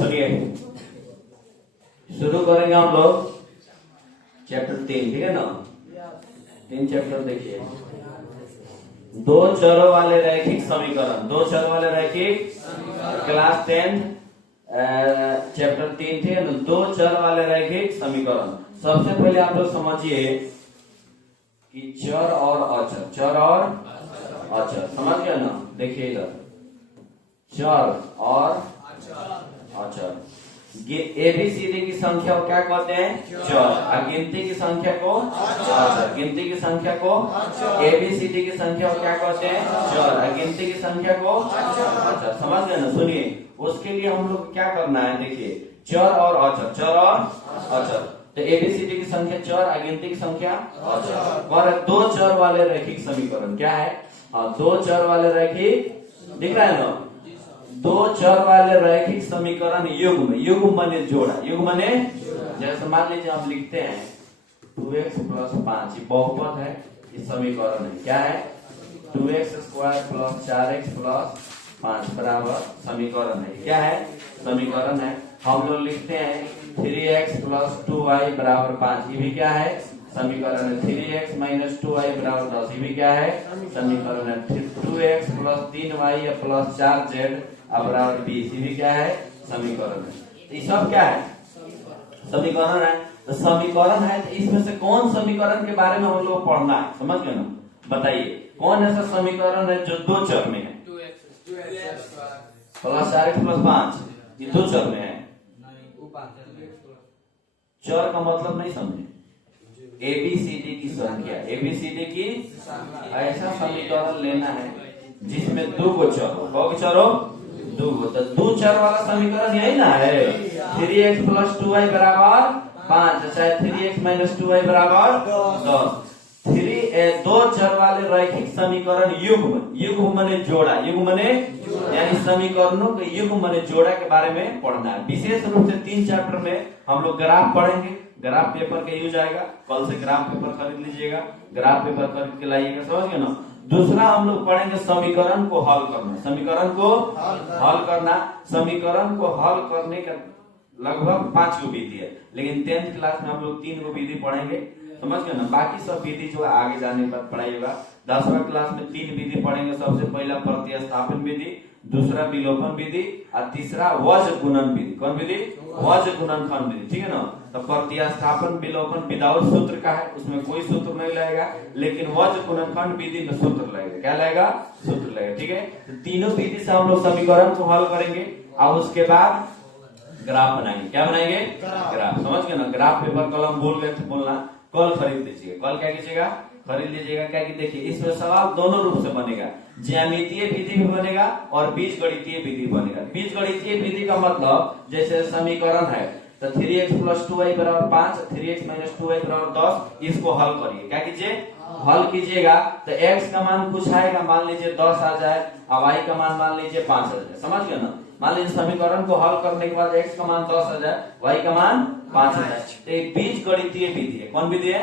सुनिए, शुरू करेंगे हम लोग चैप्टर 3, ठीक है ना। 3 चैप्टर देखिए, दो चरों वाले रैखिक समीकरण, दो चरों वाले रैखिक क्लास 10 चैप्टर 3, ठीक है ना। दो चर वाले रैखिक समीकरण। सबसे पहले आप लोग समझिए कि चर और अचर, चर और अचर, समझ गया ना। देखिए इधर चर और अचर, एबीसीडी की संख्या को क्या कहते हैं? चर। और गिनती की संख्या को अचर। गिनती की संख्या को एबीसीडी की संख्या को क्या कहते हैं? चर। और गिनती की संख्या को अचर। समझ गए ना। सुनिए, उसके लिए हम लोग क्या करना है, देखिए चर और अचर, चर और अचर। तो एबीसीडी की संख्या चर, अगिनती की संख्या अचर। और दो चर वाले रैखिक समीकरण क्या है? दो चर वाले रैखिक, दिख रहा है ना। दो चर वाले रैखिक समीकरण युग्म, युग्म माने जोड़ा, युग्म माने जैसे मान लीजिए हम लिखते हैं 2x + 5, ये बहुपद है, ये समीकरण है। क्या है? 2x² + 4x + 5 बराबर समीकरण है। क्या है? समीकरण है। हम लोग लिखते हैं 3x + 2y बराबर 5, ये भी क्या है? समीकरण है। 3x - 2y बराबर 10, ये भी क्या है? समीकरण है। 2x + 3y + 4z बराबर 20, ये भी क्या है? समीकरण है। ये सब क्या है? समीकरण है। तो समीकरण है, तो इसमें से कौन समीकरण के बारे में हम लोग पढ़ना है, समझ गए ना। बताइए कौन ऐसा समीकरण है जो दो चर में है? 2x + 4x + 5, ये दो चर में है। चर का मतलब नहीं समझे? एबीसीडी की संख्या, एबीसीडी की ऐसा समीकरण लेना है जिसमें दो को चर हो। कौ चर हो? दो को। तो दो चर वाला समीकरण यही ना है। 3x + 2y बराबर 5, चाहे 3x - 2y बराबर 10। दो चर वाले रैखिक समीकरण युग्म, युग्म माने जोड़ा, युग्म माने यानी समीकरणों के युग्म माने जोड़ा के बारे में पढ़ना है। विशेष रूप से 3 चैप्टर में हम लोग ग्राफ पढ़ेंगे। ग्राफ पेपर का यूज आएगा, कल से ग्राफ पेपर खरीद लीजिएगा, ग्राफ पेपर खरीद के लाइएगा, समझ गए ना। दूसरा हम लोग पढ़ेंगे समीकरण को हल करना, समीकरण को हल करना। समीकरण को हल करने का लगभग 5 गो विधि है, लेकिन 10th क्लास में हम लोग 3 गो विधि पढ़ेंगे, समझ गए ना। बाकी सब विधि जो आगे जाने के बाद पढ़ाइएगा। 10वीं क्लास में 3 विधि पढ़ेंगे। सबसे पहला प्रतिस्थापन विधि, दूसरा विलोपन विधि और तीसरा वज्र गुणन विधि। कौन विधि? वज्र गुणनखंड विधि, ठीक है ना। तो प्रतिस्थापन विलोपन विदाउट सूत्र का है, उसमें कोई सूत्र नहीं लगेगा, लेकिन वज्र गुणनखंड विधि में सूत्र लगेगा। क्या लगेगा? सूत्र लगेगा, ठीक है। तो तीनों विधि से हम लोग समीकरण को हल करेंगे और उसके बाद ग्राफ बनाएंगे। क्या बनाएंगे? ग्राफ। समझ गए ना। ग्राफ पेपर कलम भूल गए तो बोलना, कल खरीद लीजिएगा। कल क्या कीजिएगा? खरीद लीजिएगा। क्या कि देखिए इसमें सवाल दोनों रूप से बनेगा, ज्यामितीय विधि भी बनेगा और बीजगणितीय विधि बनेगा। बीजगणितीय विधि का मतलब जैसे समीकरण है तो 3x + 2y बराबर 5, 3x - 2y बराबर 10, इसको हल करिए। क्या कीजिए? हल कीजिएगा तो x का मान कुछ आएगा, मान लीजिए 10 आ जाए, और y का मान मान लीजिए 5 आ जाए। समझ गए ना। मान लीजिए समीकरण को हल करने के बाद x का मान 10 आ जाए, y का मान 5 आ जाए, तो एक बीजगणितीय विधि है। कौन विधि है?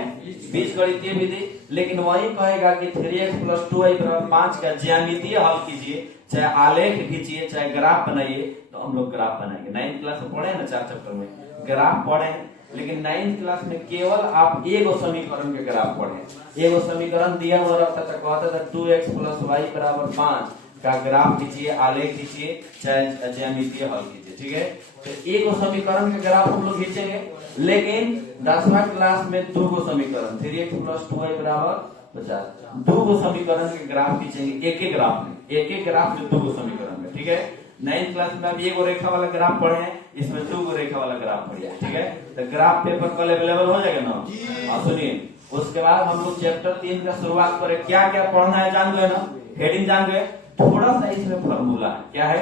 बीजगणितीय विधि। लेकिन वही कहेगा कि 3x + 2y बराबर 5 का ज्यामितीय हल कीजिए, चाहे आलेख खींचिए, चाहे ग्राफ बनाइए। तो हम लोग ग्राफ बनाएंगे। 9th क्लास में पढ़े ना, 4 चैप्टर में ग्राफ पढ़े, लेकिन 9th क्लास में केवल आप एगो समीकरण के ग्राफ पढ़े। एगो समीकरण दिया हुआ रहता था, कहता था 2x + y बराबर 5 का ग्राफ खींचिए, आलेख खींचिए, चाहे ज्यामितीय हल कीजिए, ठीक है। तो एगो समीकरण के ग्राफ हम लोग खींचेंगे। लेकिन 10वीं क्लास में 2 गो समीकरण, 3x + 2y बराबर 50, 2 गो समीकरण के ग्राफ खींचेंगे। एक एक ग्राफ में, एक एक ग्राफ में 2 गो समीकरण में, ठीक है। 9th क्लास में अब एगो रेखा वाला ग्राफ पढ़े हैं, इसमें 2 गो रेखा वाला ग्राफ पढ़िए, ठीक है। तो ग्राफ पेपर कल अवेलेबल हो जाएगा ना। सुनिए, उसके बाद हम लोग चैप्टर 3 का शुरुआत करें। क्या क्या पढ़ना है जान गए ना, हेडिंग जान गए। थोड़ा सा इसमें फॉर्मूला है। क्या है?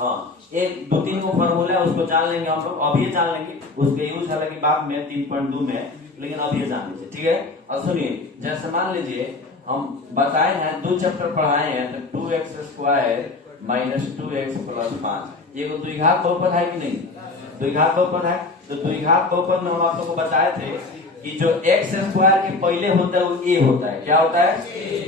हाँ, 1-2-3 को फॉर्मूला है, उसको जान लेंगे हम लोग, अभी जान लेंगे। उसके यूज हालांकि बाद में 3.2 में, लेकिन अभी जान लीजिए, ठीक है। और सुनिए, जैसे मान लीजिए हम बताए हैं 2 चैप्टर पढ़ाए हैं, तो 2x² - 2x + 5, ये द्विघात बहुपद है कि नहीं? द्विघात बहुपद है। तो द्विघात बहुपद में हम आप लोगों को बताए थे कि जो x² के पहले होता है वो a होता है। क्या होता है?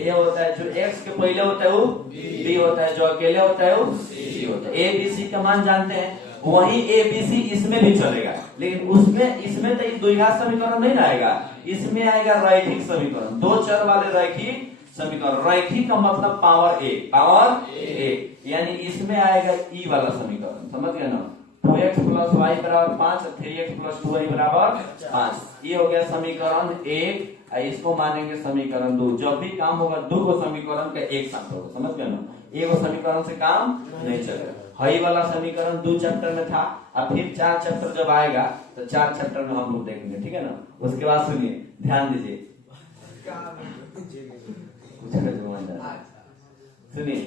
a होता है। जो x के पहले होता है वो b होता है, जो अकेले होता है वो c होता है। a b c का मान जानते हैं। वही ए बी सी इसमें भी चलेगा, लेकिन उसमें इसमें तो द्विघात समीकरण नहीं आएगा, इसमें आएगा रैखिक समीकरण, दो चर वाले रैखिक समीकरण। रैखिक का मतलब पावर ए, यानी इसमें आएगा ई वाला समीकरण, समझ गए ना। 2x प्लस वाई बराबर 5, 3x प्लस 2y बराबर 5, ये हो गया समीकरण 1। इसको मानेंगे समीकरण 2। जब भी काम होगा दो को समीकरण का एक साथ होगा, समझ गए ना। एक समीकरण से काम नहीं चलेगा। हई वाला समीकरण 2 चैप्टर में था, अब फिर 4 चैप्टर जब आएगा तो 4 चैप्टर में हम लोग देखेंगे, ठीक है ना। उसके बाद सुनिए, ध्यान दीजिए, सुनिए।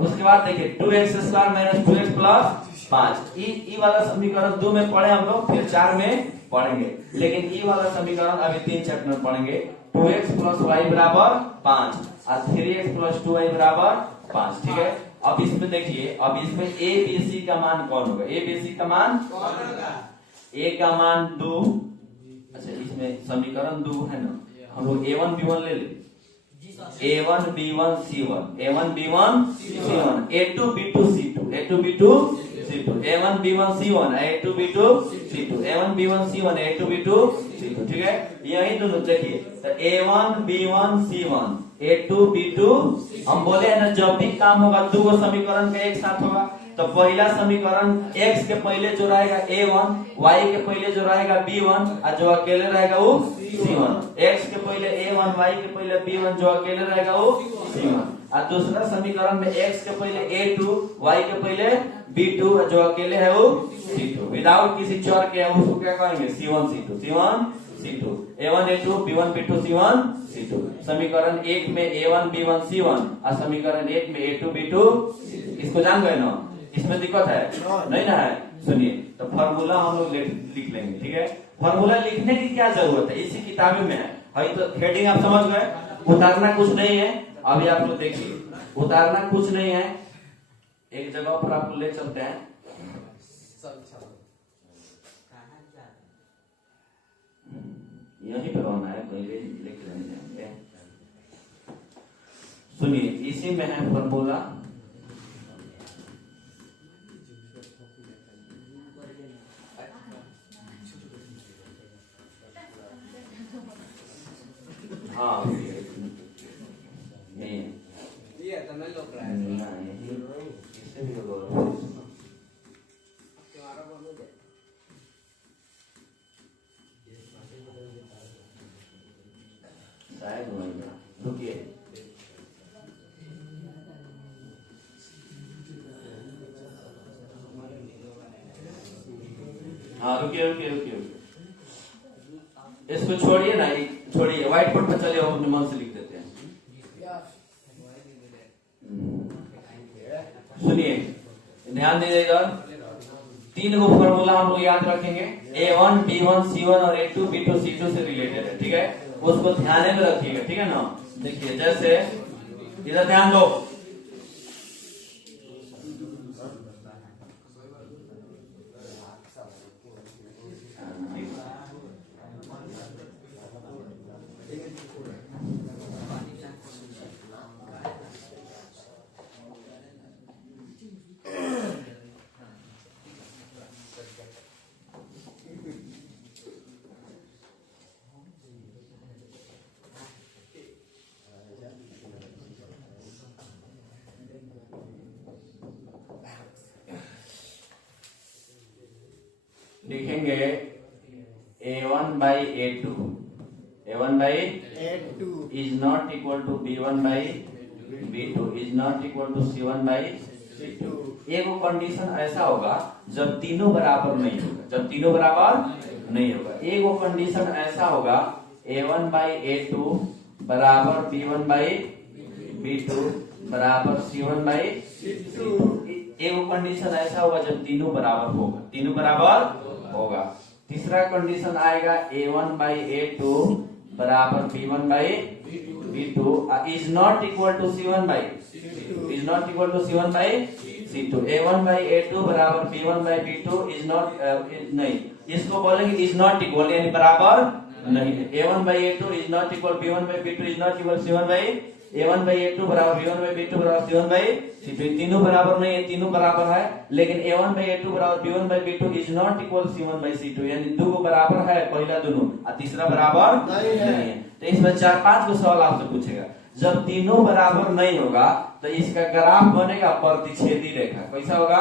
उसके बाद देखिए 2x square minus 2x plus 5, ई वाला समीकरण 2 में पढ़े हम लोग, फिर 4 में पढ़ेंगे, लेकिन ई वाला समीकरण अभी 3 चैप्टर में पढ़ेंगे। 2x प्लस वाई बराबर 5 और 3x प्लस 2y बराबर 5, ठीक है। अब इसमें देखिए, अब इसमें ए बी सी का मान कौन होगा, ए बी सी का मान कौन होगा, ए का मान 2। अच्छा, इसमें समीकरण 2 है ना, हम लोग a1 b1 ले ले, a1 b1 c1, a1 b1 c1, a2 b2 c2, a2 b2 c2, a1 b1 c1, a2 b2 c2, a1 b1 c1, a2 b2 c2, ठीक है। यही दोनों देखिए, तो a1 b1 c1, a2 b2, हम बोले हैं ना जब भी काम होगा दो गो समीकरण का एक साथ होगा। तो पहला समीकरण x के पहले जो रहेगा a1, y के पहले जो रहेगा b1 और जो अकेले रहेगा वो c1। x के पहले a1, y के पहले b1, जो अकेले रहेगा वो c1। और दूसरा समीकरण में x के पहले a2, y के पहले b2, जो अकेले है वो c2, विदाउट किसी चर के है, उसको क्या कहेंगे, c1 c2, c1 c2, a1 a2 b1 b2 c1 c2। समीकरण 1 में a1 b1 c1 और समीकरण 1 में a2 b2, इसको जान गए ना। इसमें दिक्कत है नहीं ना है। सुनिए, तो फॉर्मूला हम लोग लिख लेंगे, ठीक है। फॉर्मूला लिखने की क्या जरूरत है, इसी किताबी में है। तो हेडिंग आप समझ गए, उतारना कुछ नहीं है। अभी आप लोग देखिए, उतारना कुछ नहीं है, एक जगह पर आपको ले चलते हैं। यहीं पर होना है, कोई लिख नहीं जाएंगे। सुनिए, इसी में है फॉर्मूला। हाँ, नहीं ये तो मैं लोग रहा है ना, ये इससे भी लोग तुम्हारा बोलो दे। शायद होगा, रुकिए। हाँ, रुकिए, इसको छोड़िए ना, छोड़िए, व्हाइट बोर्ड पर चलिए, हम अपने मन से लिख देते हैं। सुनिए, ध्यान दीजिएगा, 3 गो फॉर्मूला हम लोग याद रखेंगे। a1 b1 c1 और a2 b2 c2 से रिलेटेड है, ठीक है। उसको ध्यान में रखिएगा, ठीक है ना। देखिए, जैसे इधर ध्यान दो, लिखेंगे a1 by a2, a1 by a2 is not equal to b1 by b2 is not equal to c1 by c2। एक कंडीशन ऐसा होगा जब तीनों बराबर नहीं होगा, जब तीनों बराबर नहीं होगा। एक कंडीशन ऐसा होगा a1 by a2 बराबर b1 by b2 बराबर c1 by c2। एक कंडीशन ऐसा होगा जब तीनों बराबर होगा, तीनों बराबर होगा। तीसरा कंडीशन आएगा a1 by a2 बराबर b1 by b2 is not equal to c1 by is not equal to c1 by c2। a1 by a2 बराबर b1 by b2 is not नहीं, इसको बोलेंगे इज नॉट इक्वल, यानी बराबर नहीं है। a1 by a2 is not equal b1 by b2 is not equal c1 by A1 by A2 बराबर B1 by B2 बराबर C1 by C2। तीनों बराबर नहीं है, तीनों बराबर है, लेकिन A1 by A2 बराबर B1 by B2 is not equal C1 by C2, यानी दो को बराबर है पहला दोनों और तीसरा बराबर नहीं है। तो इसमें 4-5 को सवाल आपसे पूछेगा। जब तीनों बराबर नहीं होगा तो इसका ग्राफ बनेगा प्रतिच्छेदी रेखा। कैसा होगा?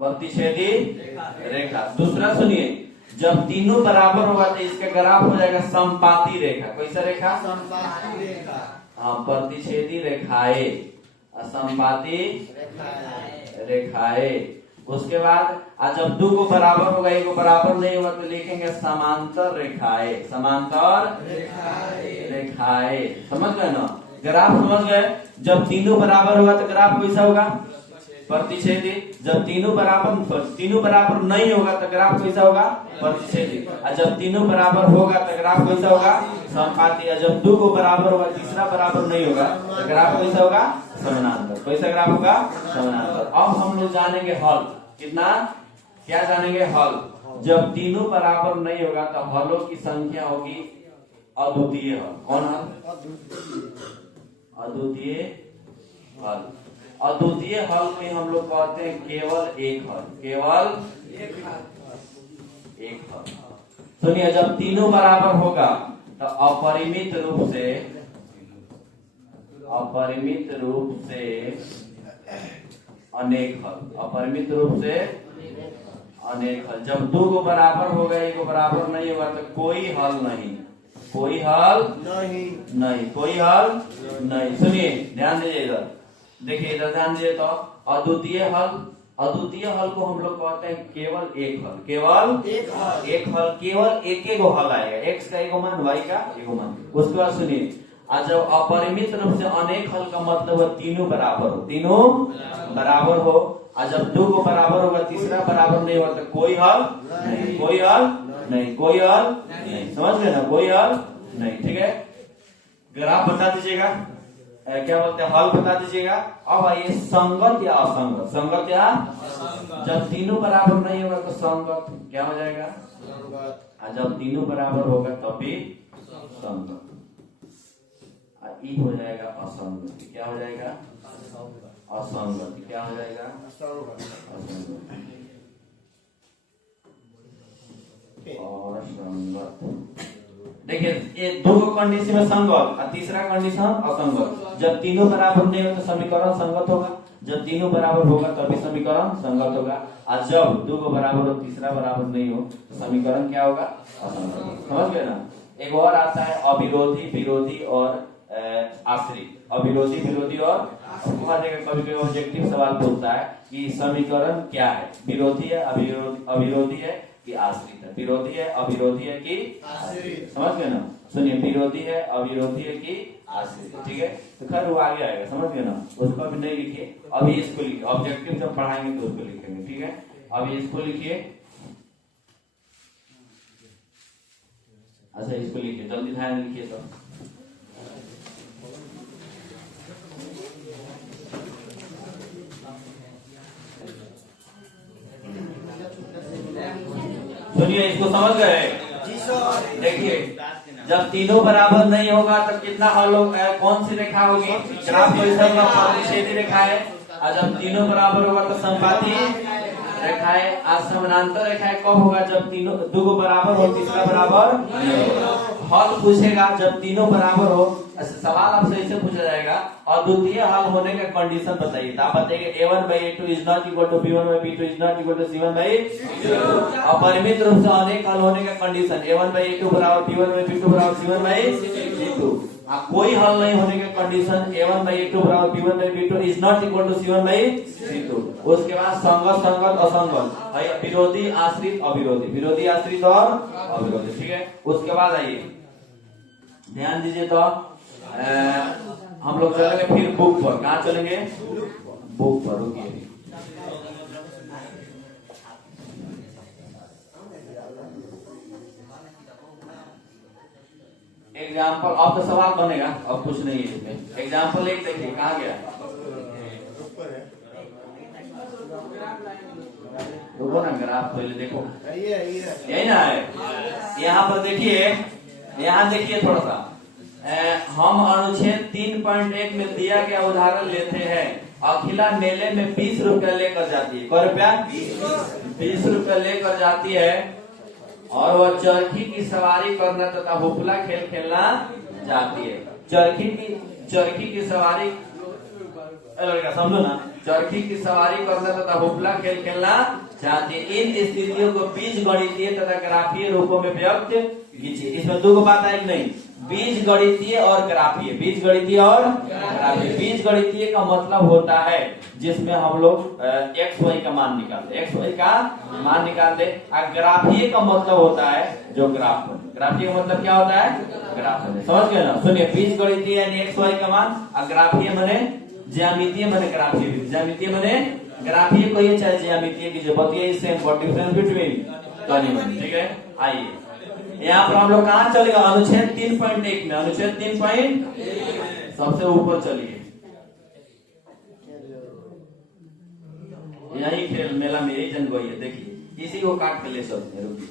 प्रतिच्छेदी रेखा। दूसरा सुनिए, जब तीनों बराबर होगा तो इसका ग्राफ हो जाएगा समपाती रेखा। कैसा रेखा? समपाती रेखा। हाँ, प्रतिच्छेदी रेखाएं, असंपाती रेखाएं। उसके बाद जब दो को बराबर होगा, एक को बराबर नहीं होगा तो लिखेंगे समांतर रेखाएं। समांतर रेखाएं, समझ गए ना? ग्राफ समझ गए? जब तीनों बराबर होगा तो ग्राफ कैसा होगा? प्रतिच्छेदी। जब तीनों बराबर नहीं होगा तो ग्राफ कैसा होगा? प्रतिच्छेदी। और जब तीनों बराबर होगा तो ग्राफ कैसा होगा? समपाती। और जब दो को बराबर होगा, तीसरा बराबर नहीं होगा तो ग्राफ कैसा होगा? समानांतर। कैसा ग्राफ होगा? समानांतर। अब हम लोग जानेंगे हल। कितना? क्या जानेंगे? हल। जब तीनों बराबर नहीं होगा तो हलों की संख्या होगी अद्वितीय हल। कौन हल? अद्वितीय हल। अद्वितीय हल में हम लोग कहते हैं केवल एक हल। केवल एक हल। सुनिए, जब तीनों बराबर होगा तो अपरिमित रूप से अनेक हल। अपरिमित रूप से अनेक हल। जब दो को बराबर होगा, एक को बराबर नहीं होगा तो कोई हल नहीं। कोई हल नहीं। कोई हल नहीं। सुनिए, ध्यान दीजिए इधर। देखिए इधर ध्यान दीजिए तो अद्वितीय हल को हम लोग कहते हैं केवल एक हल। केवल एक हल। केवल एक हल आएगा। एक्स का एगो मान, वाई का एगो मान। उसके बाद सुनिए, जब अपरिमित रूप से अनेक हल का मतलब है तीनों बराबर हो। तीनों बराबर हो। और जब दो को बराबर होगा, तीसरा बराबर नहीं होगा तो कोई हल नहीं। कोई हल नहीं। कोई हल नहीं। समझ गए ना? कोई हल नहीं। ठीक है, ग्राफ बता दीजिएगा, क्या बोलते हैं, हल बता दीजिएगा। अब आइए संगत या असंगत। संगत या जब तीनों बराबर नहीं होगा तो संगत क्या हो जाएगा? और जब तीनों बराबर होगा तब भी संगत। ई हो जाएगा असंगत। क्या हो जाएगा? असंगत। क्या हो जाएगा? असंगत। देखिए, ये दो कंडीशन में संगत और तीसरा कंडीशन असंगत। जब तीनों बराबर नहीं हो तो समीकरण संगत होगा। जब तीनों बराबर होगा तभी समीकरण संगत होगा। और जब दो को बराबर हो, तीसरा बराबर नहीं हो तो समीकरण क्या होगा? असंगत। समझ गए ना? एक और आता है अविरोधी, विरोधी और आश्रित। अविरोधी, विरोधी और कभी कभी ऑब्जेक्टिव सवाल पूछता है कि समीकरण क्या है? विरोधी है, अविरोधी है कि आश्रित है? विरोधी है, अविरोधी है कि आश्रित? समझ गए ना? सुनिए, विरोधी है, अविरोधी है कि आश्रित? ठीक है, तो खैर वो आगे आएगा। समझ गए ना? उसको अभी नहीं लिखिए, अभी इसको लिखिए। ऑब्जेक्टिव जब पढ़ाएंगे तो उसको लिखेंगे। ठीक है, अभी इसको लिखिए। अच्छा, इसको लिखिए, जल्दी ध्यान लिखिए। तो सुनिए, इसको समझ गए? देखिए, जब तीनों बराबर नहीं होगा तो कितना हल होगा? कौन सी रेखा होगी? ग्राफ प्रतिच्छेदी रेखा है। और जब तीनों बराबर होगा तो समपाती रेखाएं। आज समानांतर रेखाएं कब होगा? जब तीनों दो को बराबर हो, तीसरा बराबर नहीं हो। हल पूछेगा जब तीनों बराबर हो। सवाल आपसे ऐसे पूछा जाएगा, अद्वितीय हल होने का कंडीशन बताइए। तो आप बताइए A1 by A2 is not equal to B1 by B2 is not equal to C1 by C2। अपरिमित रूप से अनेक हल होने का कंडीशन A1 by A2 बराबर B1 by B2 बराबर C1 by C2। कोई हल नहीं होने का कंडीशन A1 by A2 बराबर B1 by B2 is not equal to C1 by C2। उसके बाद संगत, संगत, असंगत, विरोधी, आश्रित, अविरोधी। विरोधी, आश्रित और अविरोधी। ठीक है, उसके बाद आइए ध्यान दीजिए। तो हम लोग चलेंगे फिर बुक पर। कहाँ चलेंगे? बुक पर। रुकिए, एग्जाम्पल। अब तो सवाल बनेगा, अब कुछ नहीं है इसमें। एग्जाम्पल एक देखिए, कहाँ गया? रुको ना, ग्राफ पहले देखो। यही ना है? यहाँ पर देखिए, यहाँ देखिए थोड़ा सा, हम अनुच्छेद 3.1 में दिया गया उदाहरण लेते हैं। अखिला मेले में 20 रुपया लेकर जाती है। क रुपया 20 रुपया लेकर जाती है और वह चरखी की सवारी करना तथा हुपला खेल खेलना चाहती है। चरखी की सवारी, समझो ना, चरखी की सवारी करना तथा हुपला खेल खेलना चाहती है। इन स्थितियों को बीज गणितीय तथा ग्राफीय रूपों में व्यक्त कीजिए। इसमें दो बात है कि नहीं, बीज गणितीय और ग्राफीय। बीज गणितीय और ग्राफीय। बीज गणितीय का मतलब होता है जिसमें हम लोग एक्स वाई का मान निकालते, एक्स वाई का मान निकालते। और ग्राफीय का मतलब होता है जो ग्राफ बने। ग्राफीय का मतलब क्या होता है, ग्राफ बने। समझ गए ना? सुनिए, बीज गणितीय यानी एक्स वाई का मान, और ग्राफीय बने ज्यामितीय बने ग्राफीय। ज्यामितीय बने ग्राफीय को ये चाहे ज्यामितीय की जो बताइए इससे डिफरेंस बिटवीन, ठीक है। आइए यहाँ पर हम लोग कहाँ चलेगा, अनुच्छेद 3.1 में। अनुच्छेद 3. सबसे ऊपर चलिए। यही खेल मेला में यही जन गई है, देखिए इसी को काट के ले सकते हैं। रुकिए,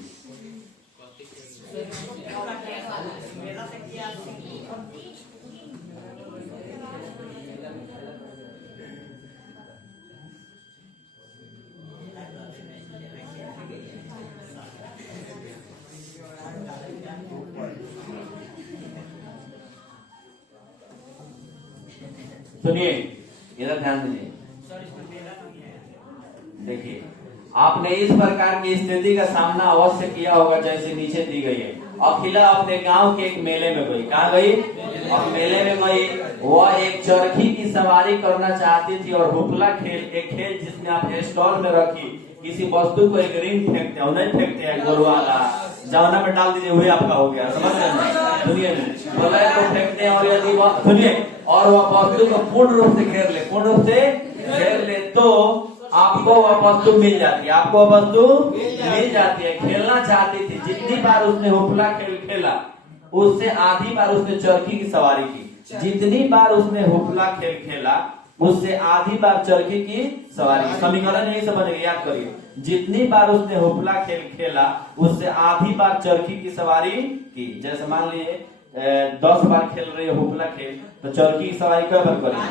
सुनिए, इधर ध्यान दीजिए। देखिए, आपने इस प्रकार की स्थिति का सामना अवश्य किया होगा जैसे नीचे दी गई है। अखिला अपने गांव के एक मेले में गई। कहाँ गई? और मेले में गई। वह एक चरखी की सवारी करना चाहती थी और हुपला खेल, एक खेल जिसमें आप स्टॉल में रखी किसी वस्तु को एक रिंग फेंकते हैं, नहीं फेंकते हैं गोल वाला, जौना में डाल दीजिए वही आपका हो गया। समझ रहे? सुनिए, बोला तो फेंकते हैं और यदि सुनिए, और वह वस्तु को पूर्ण रूप से घेर ले, पूर्ण रूप से घेर ले तो आपको वह वस्तु मिल जाती है। आपको वह वस्तु मिल जाती है। खेलना चाहती थी। जितनी बार उसने हुपला खेल खेला उससे आधी बार उसने चरखी की सवारी की। जितनी बार उसने हुपला खेल खेला उससे आधी बार चरखी की सवारी। समीकरण यही से बनेगा, याद करिए। जितनी बार उसने हुपला खेल खेला उससे आधी बार चरखी की सवारी की। जैसे मान लीजिए 10 बार खेल रही है हुपला खेल, तो चरखी की सवारी कई बार करेगी?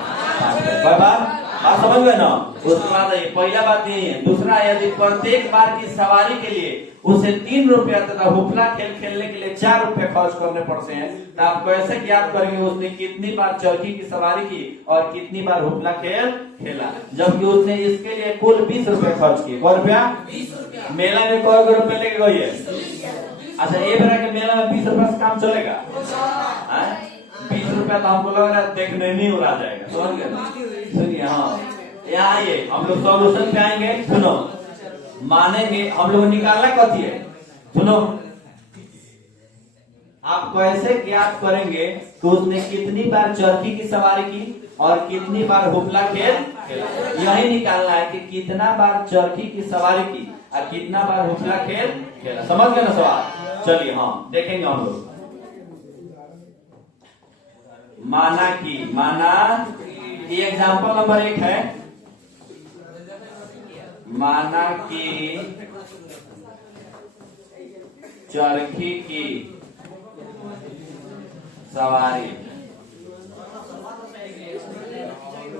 बार। बात समझ गए ना? उसके बाद पहला बात यही है। दूसरा, यदि प्रत्येक बार की सवारी के लिए उसे 3 रुपया तथा हुपला खेल खेलने के लिए 4 रुपए खर्च करने पड़ते हैं, तो आप कैसे ज्ञात करेंगे उसने कितनी बार चरखी की सवारी की और कितनी बार हुपला खेल खेला, जबकि उसने इसके लिए कुल 20 रुपए खर्च किए। कौ रुपया? 20 रुपया। मेला में कौ रुपए लेके गई है? अच्छा, ये बना के मेला में 20 रुपया से काम चलेगा? 20 रुपया तो हमको लग रहा है देखने नहीं उड़ा जाएगा। समझ गए? सुनिए, हाँ, यहाँ आइए, हम लोग सॉल्यूशन पे आएंगे। सुनो, मानेंगे हम लोग निकालना कथी है? सुनो, आप कैसे ज्ञात करेंगे कि उसने कितनी बार चरखी की सवारी की और कितनी बार हुपला खेल खेला? यही निकालना है कि कितना बार चरखी की सवारी की और कितना बार हुपला खेल खेला। समझ गए ना सवाल? चलिए, हाँ, देखेंगे हम लोग। माना ये एग्जाम्पल नंबर 1 है। माना कि चरखी की सवारी,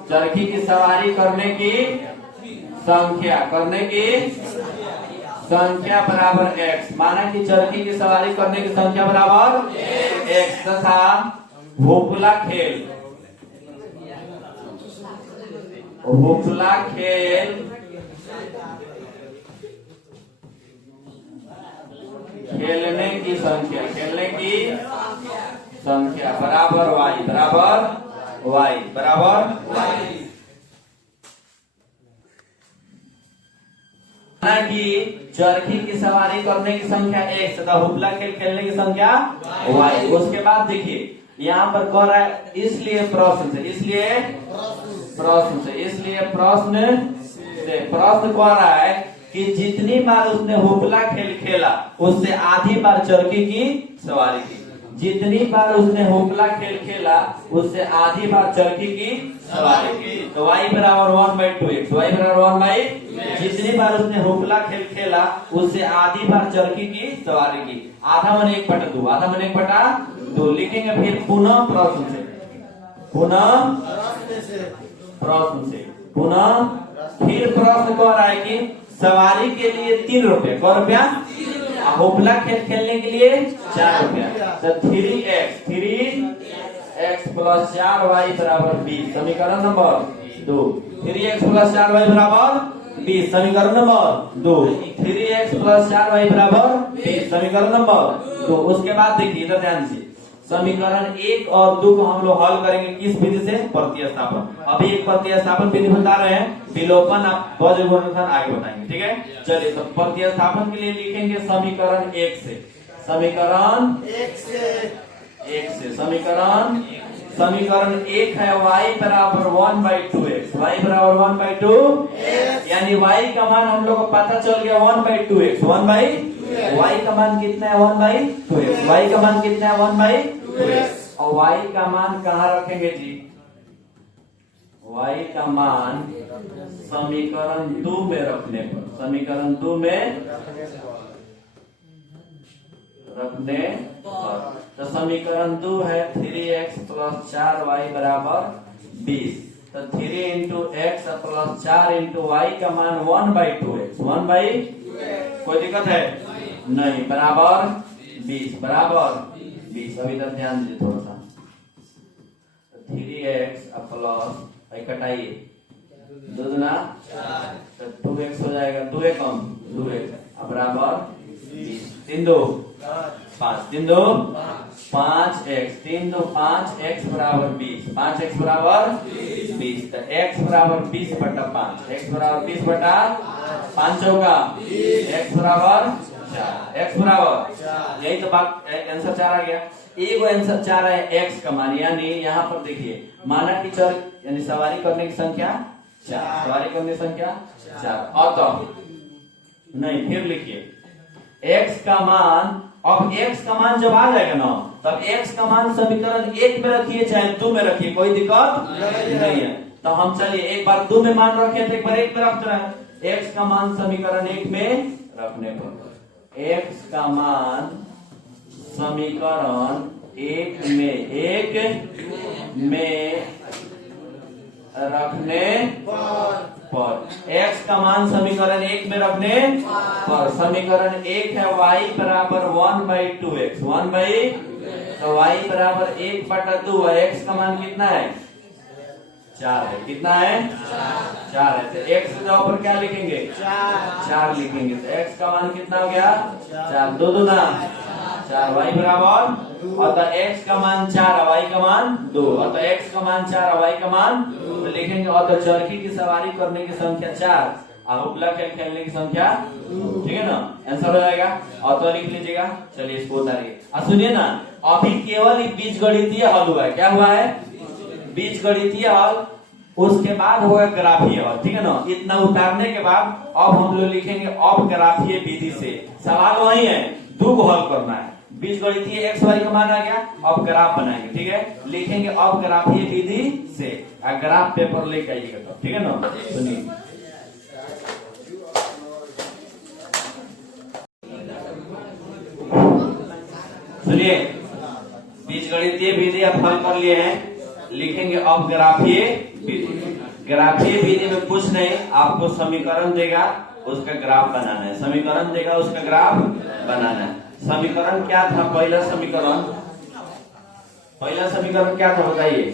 चरखी की सवारी करने की संख्या बराबर x। माना कि चरखी की सवारी करने की संख्या बराबर x तथा हुपला खेल खेलने की संख्या बराबर y बराबर y। माना कि चरखी की सवारी करने की संख्या x तथा हुपला खेल खेलने की संख्या y। उसके बाद देखिए यहाँ पर कह रहा है इसलिए प्रश्न कह रहा है कि जितनी बार उसने हुपला खेल खेला उससे आधी बार चरखी की सवारी की। जितनी बार उसने होकला खेल खेला उससे आधी बार चरखी की सवारी की। तो y बराबर 1/2x, y बराबर 1 जितनी बार उसने होकला खेल खेला उससे आधी बार चरखी की सवारी की। आधा मन 1/2, आधा मन 1/2 लिखेंगे। फिर पुनः प्रश्न से, पुनः फिर प्रश्न कह रहा है कि सवारी के लिए 3 रुपए, क रुपया, होपला खेल खेलने के लिए 4 रुपया। तो 3x प्लस 4y बराबर 20, समीकरण नंबर 2। 3x प्लस 4y बराबर 20, समीकरण नंबर 2। 3x प्लस 4y बराबर 20, समीकरण नंबर 2। उसके बाद देखिए इधर ध्यान से, समीकरण 1 और 2 को हम लोग हल करेंगे किस विधि से? प्रतिस्थापन। अभी एक प्रतिस्थापन विधि बता रहे हैं, विलोपन आप वज्र गुणनखंड आगे बताएंगे, ठीक है। चलिए तो प्रतिस्थापन के लिए लिखेंगे समीकरण 1 से, समीकरण 1 है y बराबर 1/2x, y बराबर 1/2, यानी y का मान हम लोग को पता चल गया 1/2x, y का मान कितना है? 1/2x, y का मान कितना है? 1/2x। और y का मान कहाँ रखेंगे जी? y का मान समीकरण 2 में रखने पर, समीकरण 2 में रखने पर। तो समीकरण 2 है 3x प्लस 4y बराबर 20। तो 3 into X plus 4 into Y का मान 1/2x, 1/2। कोई दिक्कत है? नहीं, बराबर 20, बराबर 20। अभी तक ध्यान दीजिए थोड़ा सा। 3x प्लस कटाइए, 2 दूना 4, तो 2x हो जाएगा, 2 कम 2x बराबर 20। 3 2 5, 3 2 5x, 3 2 5x बराबर 20, 5x बराबर 20। तो x बराबर 20/5, x बराबर 20/5 होगा, x बराबर 4, x बराबर, यही तो बात, आंसर 4 आ गया। एक आंसर 4 है x का मान, यानी यहाँ पर देखिए माना कि चर यानी सवारी करने की संख्या 4, सवारी करने की संख्या 4। और तो नहीं, फिर लिखिए x का मान। अब x का मान जब आ जाएगा ना, तब x का मान समीकरण 1 में रखिए चाहे 2 में रखिए, कोई दिक्कत नहीं है। तो हम चलिए एक बार 2 में मान रखे तो एक बार 1 में रखते रहे। x का मान समीकरण 1 में रखने पर, x का मान समीकरण 1 में रखने पर, x का मान समीकरण 1 में रखने पर, समीकरण 1 है y बराबर 1/2x, 1/, तो y बराबर 1/2 है। x का मान कितना है? 4 है। कितना है? 4 है। तो x के जगह पर क्या लिखेंगे? 4 लिखेंगे। तो x का मान कितना हो गया? 4, 2 दूना 4, y बराबर, और तो x का मान 4 है, y का मान 2, और तो x का मान 4 है, y का मान, तो लिखेंगे और तो चरखी की सवारी करने की संख्या 4 और उपला खेल खेलने की संख्या, ठीक है ना, आंसर हो जाएगा। और तो लिख लीजिएगा। चलिए इसको उतारिए। सुनिए ना, अभी केवल बीजगणितीय हल हुआ है। क्या हुआ है? बीजगणितीय हल, उसके बाद होगा ग्राफीय हल, ठीक है ना। इतना उतारने के बाद अब हम लोग लिखेंगे अब ग्राफीय विधि से। सवाल वही है, 2 को हल करना है। बीजगणितीय x y का मान आ गया, अब ग्राफ बनाएंगे, ठीक है। लिखेंगे अब ग्राफीय विधि से, ग्राफ पेपर लेके आइएगा तो, ठीक है ना। सुनिए, सुनिए, बीजगणितीय विधि आप हल कर लिए हैं, लिखेंगे अब ग्राफीय विधि। ग्राफीय विधि में कुछ नहीं, आपको समीकरण देगा उसका ग्राफ बनाना है, समीकरण देगा उसका ग्राफ बनाना है। समीकरण क्या था? पहला समीकरण क्या था बताइए?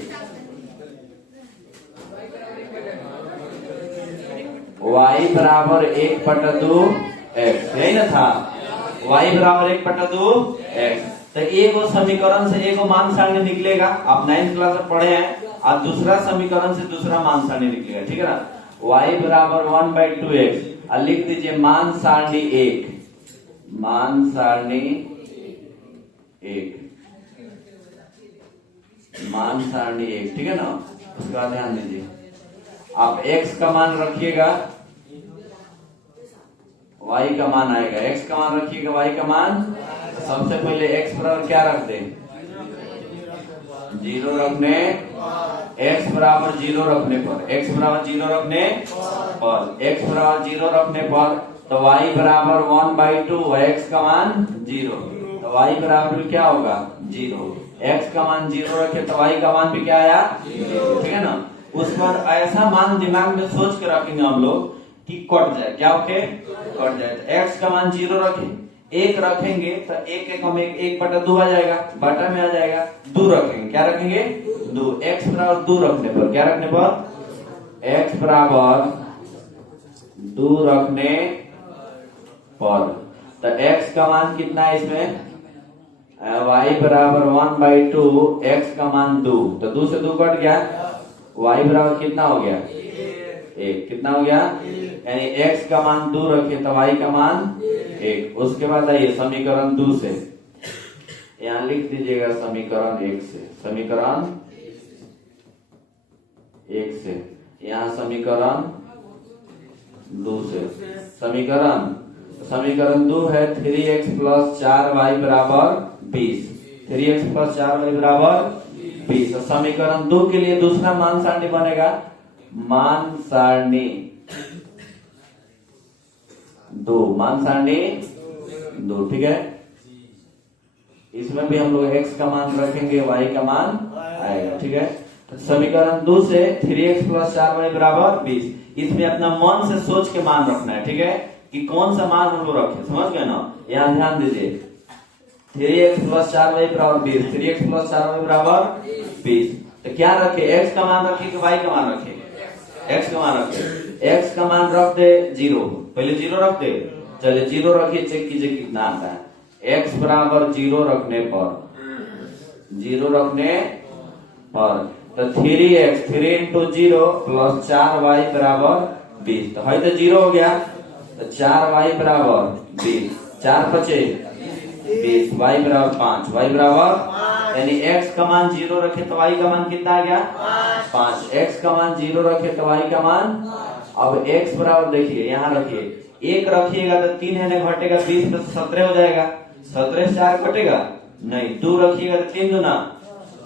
y बराबर 1/2x, यही ना था, y बराबर 1/2x। तो एक समीकरण से एक मान सारणी निकलेगा, आप 9th क्लास में पढ़े हैं, और दूसरा समीकरण से दूसरा मान सारणी निकलेगा, ठीक है ना। y बराबर 1/2x, और लिख दीजिए मान सारणी 1, मान सारणी 1, मान सारणी 1, ठीक है ना। उसका ध्यान दीजिए, आप x का मान रखिएगा, y का मान आएगा, x का मान रखिएगा, y का मान। सबसे पहले x बराबर क्या रख दें? जीरो रखने, x बराबर जीरो रखने पर, x बराबर जीरो रखने पर, x बराबर जीरो रखने पर, तो y बराबर 1/2, x का मान जीरो, तो y बराबर क्या होगा जीरो, x का मान जीरो रखे तो y का मान भी क्या आया, ठीक है ना। उस पर ऐसा मान दिमाग में सोच के रखेंगे हम लोग कि कट जाए, क्या ओके कट जाए। तो x का मान जीरो रखें, एक रखेंगे तो एक एक हम एक बटा दो आ जाएगा, बटा में आ जाएगा, दो रखेंगे, क्या रखेंगे दो, x बराबर दो रखने पर, क्या रखने पर, x बराबर दो रखने पर, तो x का मान कितना है इसमें, y बराबर 1/2, x का मान दो, तो दो से दो कट गया, y बराबर कितना हो गया एक, कितना हो गया, यानी x का मान दो रखे तो y का मान एक। उसके बाद आइए समीकरण दो से, यहाँ लिख दीजिएगा समीकरण एक से, समीकरण एक से, यहाँ समीकरण दो से, समीकरण दो है 3x + 4y बराबर 20, 3x + 4y बराबर 20। समीकरण दो के लिए दूसरा मान सारणी बनेगा, मान सारणी दो, मान सारणी दो, ठीक है। इसमें भी हम लोग x का मान रखेंगे, y का मान आएगा, ठीक है। तो समीकरण दो से 3x + 4y बराबर 20, इसमें अपना मन से सोच के मान रखना है, ठीक है, कि कौन सा मान हम लोग रखे, समझ गए ना। यहाँ ध्यान दीजिए, 3x + 4y बराबर 20, 3x + 4y बराबर 20, तो क्या रखे, x का मान रखे कि y का मान रखे, x का मान रखे, x का मान रख दे जीरो, पहले जीरो रख दे, चलिए जीरो रखिए, चेक कीजिए कितना आता है। x बराबर जीरो रखने पर, जीरो रखने पर, तो 3x 3 × 0 + 4y बराबर 20, तो है तो जीरो हो गया, तो 4y बराबर 20, 4 × 20, y बराबर 5, y बराबर, यानी x का मान जीरो रखे तो y का मान कितना आ गया 5, x का मान जीरो रखे तो y का मान, अब x बराबर देखिए यहाँ रखिए, एक रखिएगा तो 3 है ना घटेगा, 20 में 17 हो जाएगा, 17 से 4 कटेगा नहीं, 2 रखिएगा तो 3 दूना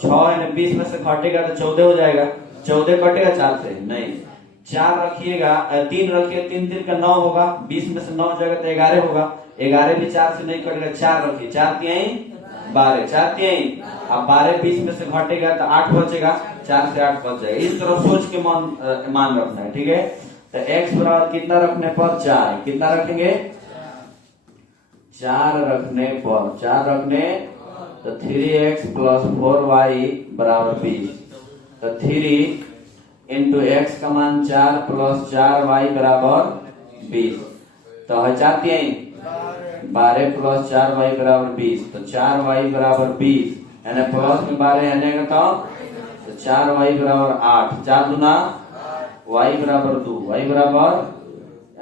6 है ना, 20 में से घटेगा तो 14 हो जाएगा, 14 कटेगा 4 से नहीं, 4 रखिएगा, 3 रखिएगा, 3 3 का 9 होगा, 20 में से 9 हो जाएगा तो 11 होगा, 11 भी 4 से नहीं कटेगा, 4 रखिए, 4 तिहाई 12, 4 तिहाई, अब 12 20 में से घटेगा तो 8 बचेगा, 4 से 8 बच जाएगा। इस तरह सोच के मान रखना है, ठीक है। तो x बराबर कितना रखने पर 4, कितना रखेंगे 4 रखने पर, 4 रखने तो 3x + 4y बराबर 20, तो 3 × x का मान 4 + 4y बराबर 20, तो है 4 तिहाई 12 + 4y बराबर 20, तो 4y बराबर 20, यानी प्लस में 12 है तो 4y बराबर 8, 4 दूना y बराबर 2, y बराबर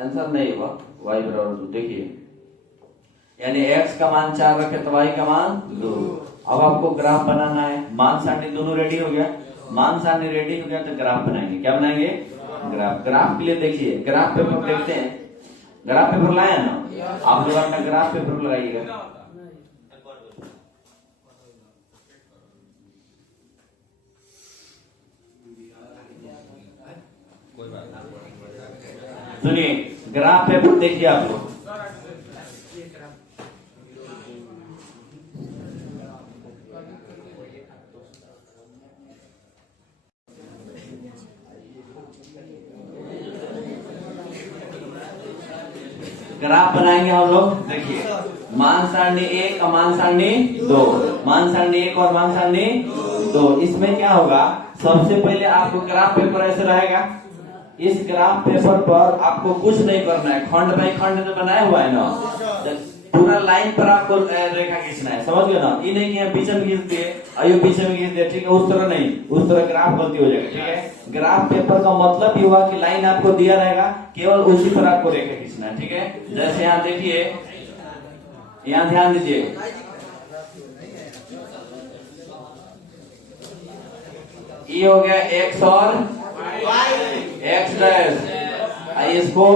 आंसर नहीं हुआ, y बराबर 2, देखिए यानी x का मान 4 रखे तो y का मान 2। अब आपको ग्राफ बनाना है, मान सारणी दोनों रेडी हो गया, मान सारणी रेडी हो गया तो ग्राफ बनाएंगे, क्या बनाएंगे ग्राफ। ग्राफ के लिए देखिए, ग्राफ पेपर देखते हैं, ग्राफ पेपर लाए ना आप लोग, अपना ग्राफ पेपर लगाइएगा। सुनिए ग्राफ पेपर देखिए आप लोग, ग्राफ बनाएंगे हम लोग। देखिए मान सारणी 1 और मान सारणी 2, मान सारणी 1 और मान सारणी 2, इसमें क्या होगा, सबसे पहले आपको ग्राफ पेपर ऐसे रहेगा, इस ग्राफ पेपर पर आपको कुछ नहीं करना है, खंड बाई खंड तो बनाया हुआ है ना, पूरा लाइन पर आपको रेखा खींचना है, समझ गए ना। ये नहीं कि पीछे में खींच दिए अयो पीछे में खींच दिया, ठीक है, उस तरह नहीं, उस तरह ग्राफ गलती हो जाएगा, ठीक है। ग्राफ पेपर का मतलब ये हुआ कि लाइन आपको दिया रहेगा, केवल उसी पर आपको रेखा खींचना है, ठीक है। जैसे यहाँ देखिए, यहाँ ध्यान दीजिए, ये हो गया x और x डैश, इसको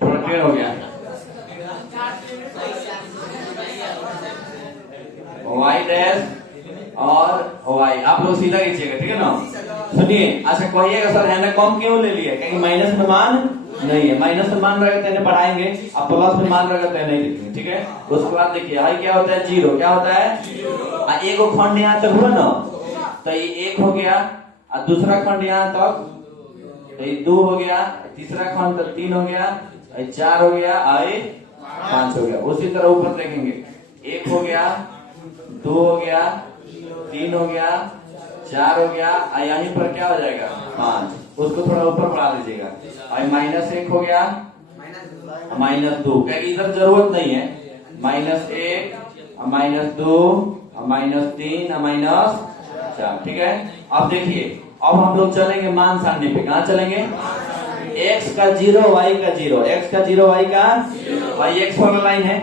प्रोटेक्ट हो गया, y डैश और y, आप लोग सीधा खींचिएगा, ठीक है ना। सुनिए, अच्छा कहिएगा सर है ना कम क्यों ले लिया, क्योंकि माइनस में मान नहीं है, माइनस में मान रहेगा तो इन्हें बढ़ाएंगे, अब प्लस में मान रहेगा तो नहीं लिखेंगे, ठीक है। उसके बाद देखिए आई क्या होता है, जीरो, क्या होता है, एक खंड यहाँ तक हुआ ना तो ये एक हो गया, और दूसरा खंड यहाँ तक तो ये दो हो गया, तीसरा खंड तो तीन हो गया, चार हो गया, आई 5 हो गया। उसी तरह ऊपर देखेंगे, एक हो गया, दो हो गया, तीन हो गया, 4 हो गया, यहीं पर क्या हो जाएगा 5, उसको थोड़ा ऊपर बढ़ा दीजिएगा, -1 हो गया, -2, क्योंकि इधर जरूरत नहीं है, -1, -2, -3, -4, ठीक है। अब देखिए, अब हम लोग चलेंगे मान सारणी पे, कहाँ चलेंगे, x का 0 y का 0, x का 0 y का y, x वाला लाइन है,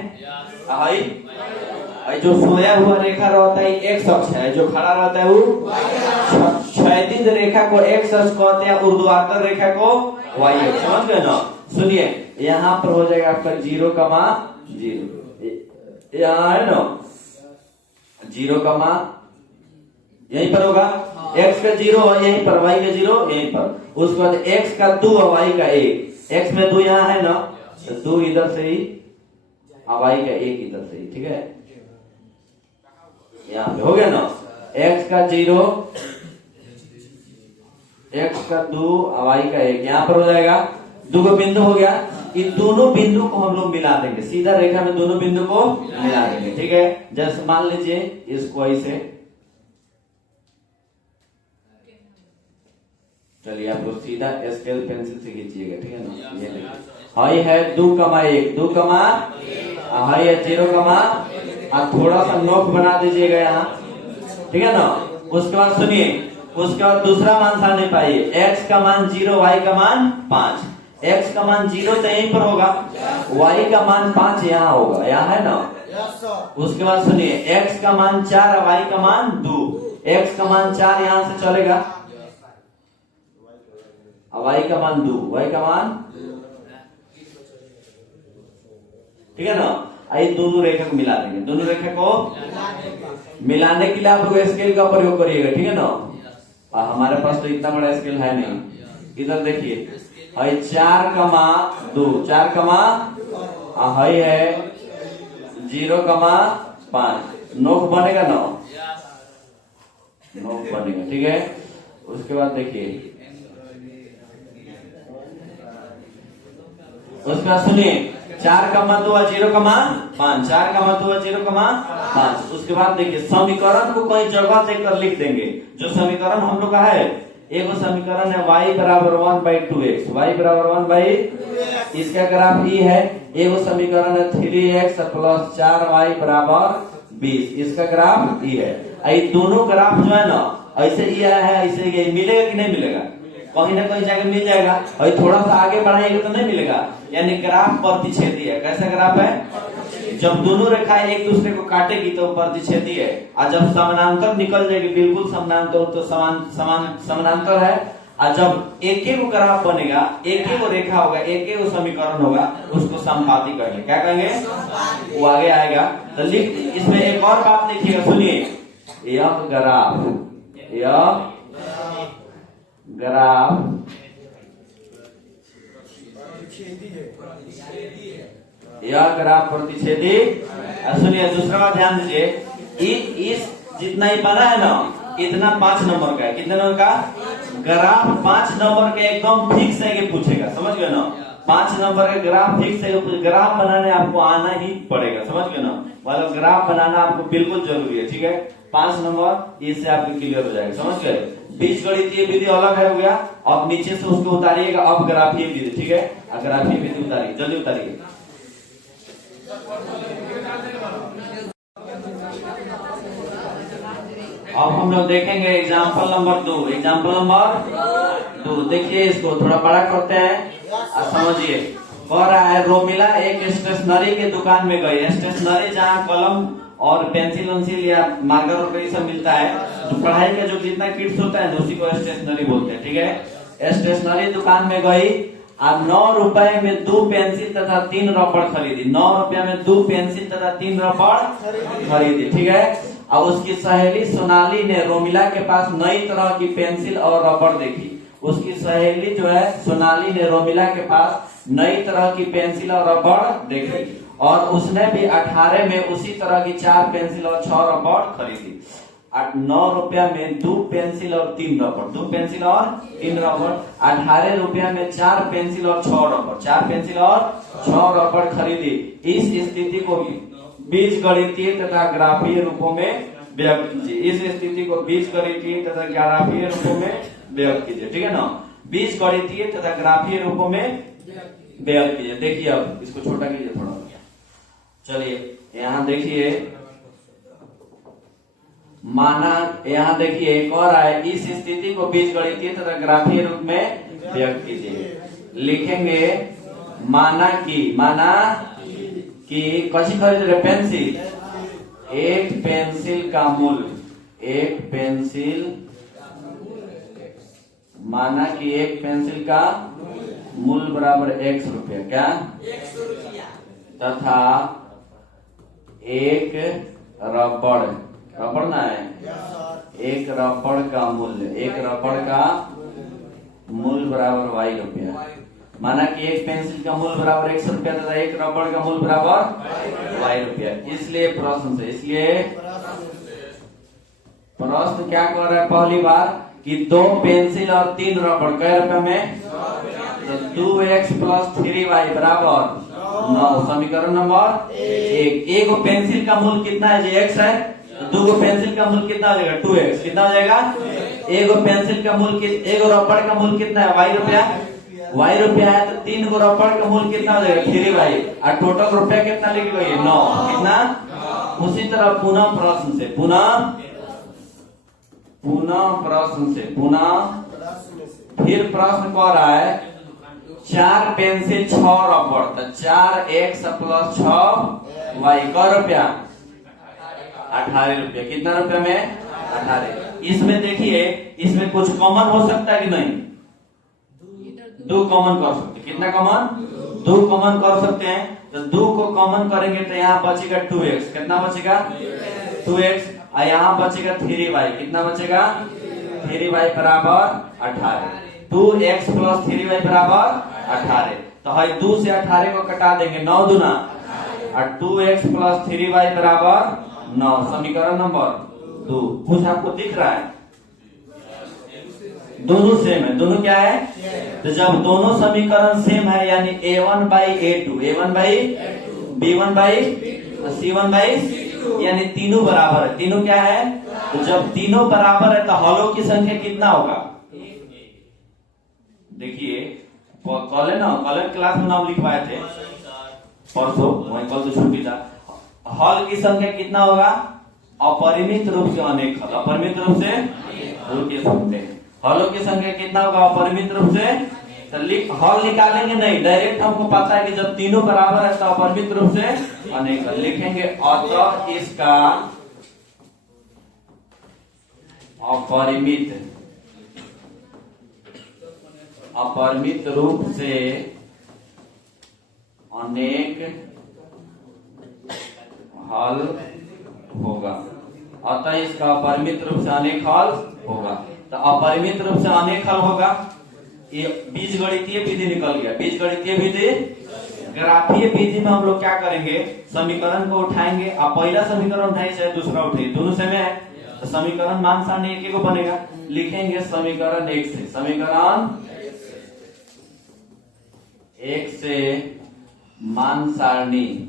जो सोया हुआ रेखा रहता है एक्स अक्ष है, जो खड़ा रहता है वो क्षैतिज रेखा को एक्स अक्ष कहते हैं, ऊर्ध्वाधर रेखा को वाई अक्ष, समझ गए ना। सुनिए यहाँ पर हो जाएगा आपका 0, 0, यहाँ है ना 0, यहीं पर होगा, x का 0 यहीं पर, y का 0 यहीं पर, उसके बाद x का 2 और y का 1, x में 2 यहाँ है ना, तो 2 इधर से ही, y का 1 इधर से ही, ठीक है। यहाँ पे हो गया ना, x का 0, x का 2, y का 1, यहाँ पर हो जाएगा, 2 का बिंदु हो गया, इन दोनों बिंदु को हम लोग मिला देंगे, सीधा रेखा में दोनों बिंदु को मिला देंगे, ठीक है। जैसे मान लीजिए इसको ऐसे, चलिए आप लोग सीधा स्केल पेंसिल से खींचिएगा, ठीक है ना। ये देखिए हाई है 2,1, 2, हाई है 0, थोड़ा सा नोक बना दीजिएगा यहाँ, ठीक है ना। उसके बाद सुनिए, उसके बाद दूसरा मान सामने पाइए, x का मान 0, y का मान 5, x का मान 0 तो यहीं पर होगा, y का मान 5 यहाँ होगा, यहाँ है ना। उसके बाद सुनिए, x का मान 4 और y का मान 2, x का मान 4 यहाँ से चलेगा, y का मान 2, y का मान, ठीक है ना। आई दोनों रेखा को मिला देंगे, दोनों रेखा को मिलाने के लिए आप लोग स्केल का प्रयोग करिएगा, ठीक है ना। हमारे पास तो इतना बड़ा स्केल है नहीं, इधर देखिए, 4,2, 4, हाई है 0,5, नोक बनेगा ना, नोक बनेगा, ठीक है। उसके बाद देखिए, उसके बाद सुनिए, 4,2 और 0,5, 4,2 और 0,5। उसके बाद देखिए समीकरण को कई जगह देकर लिख देंगे, जो समीकरण हम लोग का है, एक समीकरण है y बराबर 1/2x, y बराबर 1/, इसका ग्राफ ई है। एक समीकरण है 3x + 4y बराबर 20, इसका ग्राफ ई है। ये दोनों ग्राफ जो है ना, ऐसे ई आया है, ऐसे ये मिलेगा कि नहीं मिलेगा, कहीं ना कहीं जाके मिल जाएगा, और थोड़ा सा आगे बढ़ाएंगे तो नहीं मिलेगा, यानी ग्राफ प्रतिच्छेदी है। कैसा ग्राफ है, जब दोनों रेखाएं एक दूसरे को काटेगी तो प्रतिच्छेदी है, और जब समानांतर निकल जाएगी बिल्कुल समानांतर तो समानांतर है, और जब एक एक ग्राफ बनेगा, एक एक रेखा होगा, एक एक समीकरण होगा, उसको समपाती कहेंगे, क्या कहेंगे, वो आगे आएगा। तो लिख, इसमें एक और बात देखिएगा, सुनिए, यह ग्राफ, यह ग्राफ प्रतिच्छेदी। सुनिए दूसरा बात ध्यान दीजिए, इस जितना ही बना है ना, इतना 5 नंबर का है, कितने नंबर का, ग्राफ 5 नंबर का एकदम फिक्स है, ये पूछेगा, समझ गए ना। 5 नंबर का ग्राफ फिक्स है, ग्राफ बनाने आपको आना ही पड़ेगा, समझ गए ना, मतलब ग्राफ बनाना आपको बिल्कुल जरूरी है, ठीक है। 5 नंबर इससे आपको क्लियर हो जाएगा, समझ गए। बीजगणितीय विधि अलग है, हो गया। अब नीचे से उसको उतारिएगा, अब ग्राफीय विधि, ठीक है, ग्राफीय विधि उतारिए, जल्दी उतारिए। अब हम लोग देखेंगे एग्जाम्पल नंबर 2, एग्जाम्पल नंबर 2 देखिए, इसको थोड़ा बड़ा करते हैं और समझिए। कह रहा है, रोमिला एक स्टेशनरी के दुकान में गई, स्टेशनरी जहाँ कलम और पेंसिल वंसिल या मार्कर और ये सब मिलता है, जो पढ़ाई का जो जितना किट्स होता है उसी को स्टेशनरी बोलते हैं, ठीक है। स्टेशनरी दुकान में गई और 9 रुपए में 2 पेंसिल तथा 3 रबड़ खरीदी, 9 रुपया में 2 पेंसिल तथा 3 रबड़ खरीदी, ठीक है। अब उसकी सहेली सोनाली ने रोमिला के पास नई तरह की पेंसिल और रबड़ देखी। उसकी सहेली जो है सोनाली ने रोमिला के पास नई तरह की पेंसिल और रबड़ देखी और उसने भी 18 में उसी तरह की 4 पेंसिल और 6 रबड़ खरीदी। 9 रुपया में 2 पेंसिल और 3 रबड़, 2 पेंसिल और 3 रबड़। 18 रुपया में 4 पेंसिल और 6 रबड़, 4 पेंसिल और 6 रबड़ खरीदी। इस स्थिति को बीजगणितीय तथा ग्राफीय रूपों में व्यक्त कीजिए। इस स्थिति को बीजगणितीय तथा ग्राफीय रूपों में व्यक्त कीजिए। ठीक है ना, बीजगणितीय तथा ग्राफीय रूपों में व्यक्त कीजिए। देखिए अब इसको छोटा कीजिए थोड़ा। चलिए यहाँ देखिए, माना यहाँ देखिए एक और आए, इस स्थिति को बीजगणितीय तथा ग्राफीय रूप में व्यक्त कीजिए। लिखेंगे माना कि कशी खरीद रहे पेंसिल, एक पेंसिल का मूल्य, एक पेंसिल, माना कि एक पेंसिल का मूल्य बराबर x रुपया, क्या तथा एक रबड़ ना है, एक रबड़ का मूल्य, एक रबड़ का मूल्य बराबर y रुपया। माना कि एक पेंसिल का मूल्य बराबर 100 रुपया तथा एक रबड़ का मूल्य बराबर y रुपया। इसलिए प्रश्न क्या कर रहा है, पहली बार कि 2 पेंसिल और 3 रबड़ कै रुपए में, तो 2x + 3y बराबर 9। समीकरण नंबर 1। एक पेंसिल का मूल्य कितना है, जो x है, तो 2 पेंसिल का मूल्य कितना हो जाएगा, 2x। कितना हो जाएगा, एक पेंसिल का मूल्य, एक रबड़ का मूल्य कितना है, y रुपया, y रुपया है, तो 3 रबड़ का मूल्य कितना हो जाएगा, 3y। और टोटल रुपया कितना लिख लो, 9। कितना, उसी तरह पुनः प्रश्न से फिर प्रश्न कह रहा है 4 पेंसिल 6 रबड़, तो 4x + 6y का रुपया 18 रुपया। कितना रुपया में, 18। इसमें देखिए, इसमें कुछ कॉमन हो सकता है कि नहीं, 2 कॉमन कर सकते। कितना कॉमन, 2 कॉमन कर सकते हैं। तो 2 को कॉमन करेंगे तो यहाँ बचेगा 2x। कितना बचेगा, 2x। और यहाँ बचेगा 3y। कितना बचेगा, 3y बराबर 18। 2x + 3y बराबर 18। तो है 2 से 18 को कटा देंगे, 9 दूना, और 2x + 3y बराबर 9। समीकरण नंबर 2। कुछ आपको दिख रहा है, दोनों सेम है, दोनों क्या है, तो जब दोनों समीकरण सेम है यानी a1/a2, b1/c1/, यानी तीनों बराबर है। तीनों क्या है, तो जब तीनों बराबर है तो हलों की संख्या कितना होगा। देखिए कल क्लास में नाम लिखवाए थे परसों, वही कल तो छुट्टी था। हल की संख्या कितना होगा, अपरिमित रूप से अनेक हल, अपरिमित रूप से सकते हैं। हलों की संख्या कितना होगा, अपरिमित रूप से। तो हल निकालेंगे नहीं, डायरेक्ट हमको पता है कि जब तीनों बराबर है तो अपरिमित रूप से अनेक हल लिखेंगे। अतः इसका अपरिमित रूप से अनेक हल होगा। अतः इसका अपरिमित रूप से अनेक हल होगा। तो अपरिमित रूप से अनेक हल होगा, ये बीजगणितीय विधि निकल गया। बीजगणितीय विधि, ग्राफीय विधि में हम लोग क्या करेंगे, समीकरण को उठाएंगे। आप पहला समीकरण उठाइए चाहे दूसरा उठाइए, दोनों से में है, तो समीकरण मान सारणी एक को बनेगा। लिखेंगे समीकरण 1 से, समीकरण 1 से मान सारणी,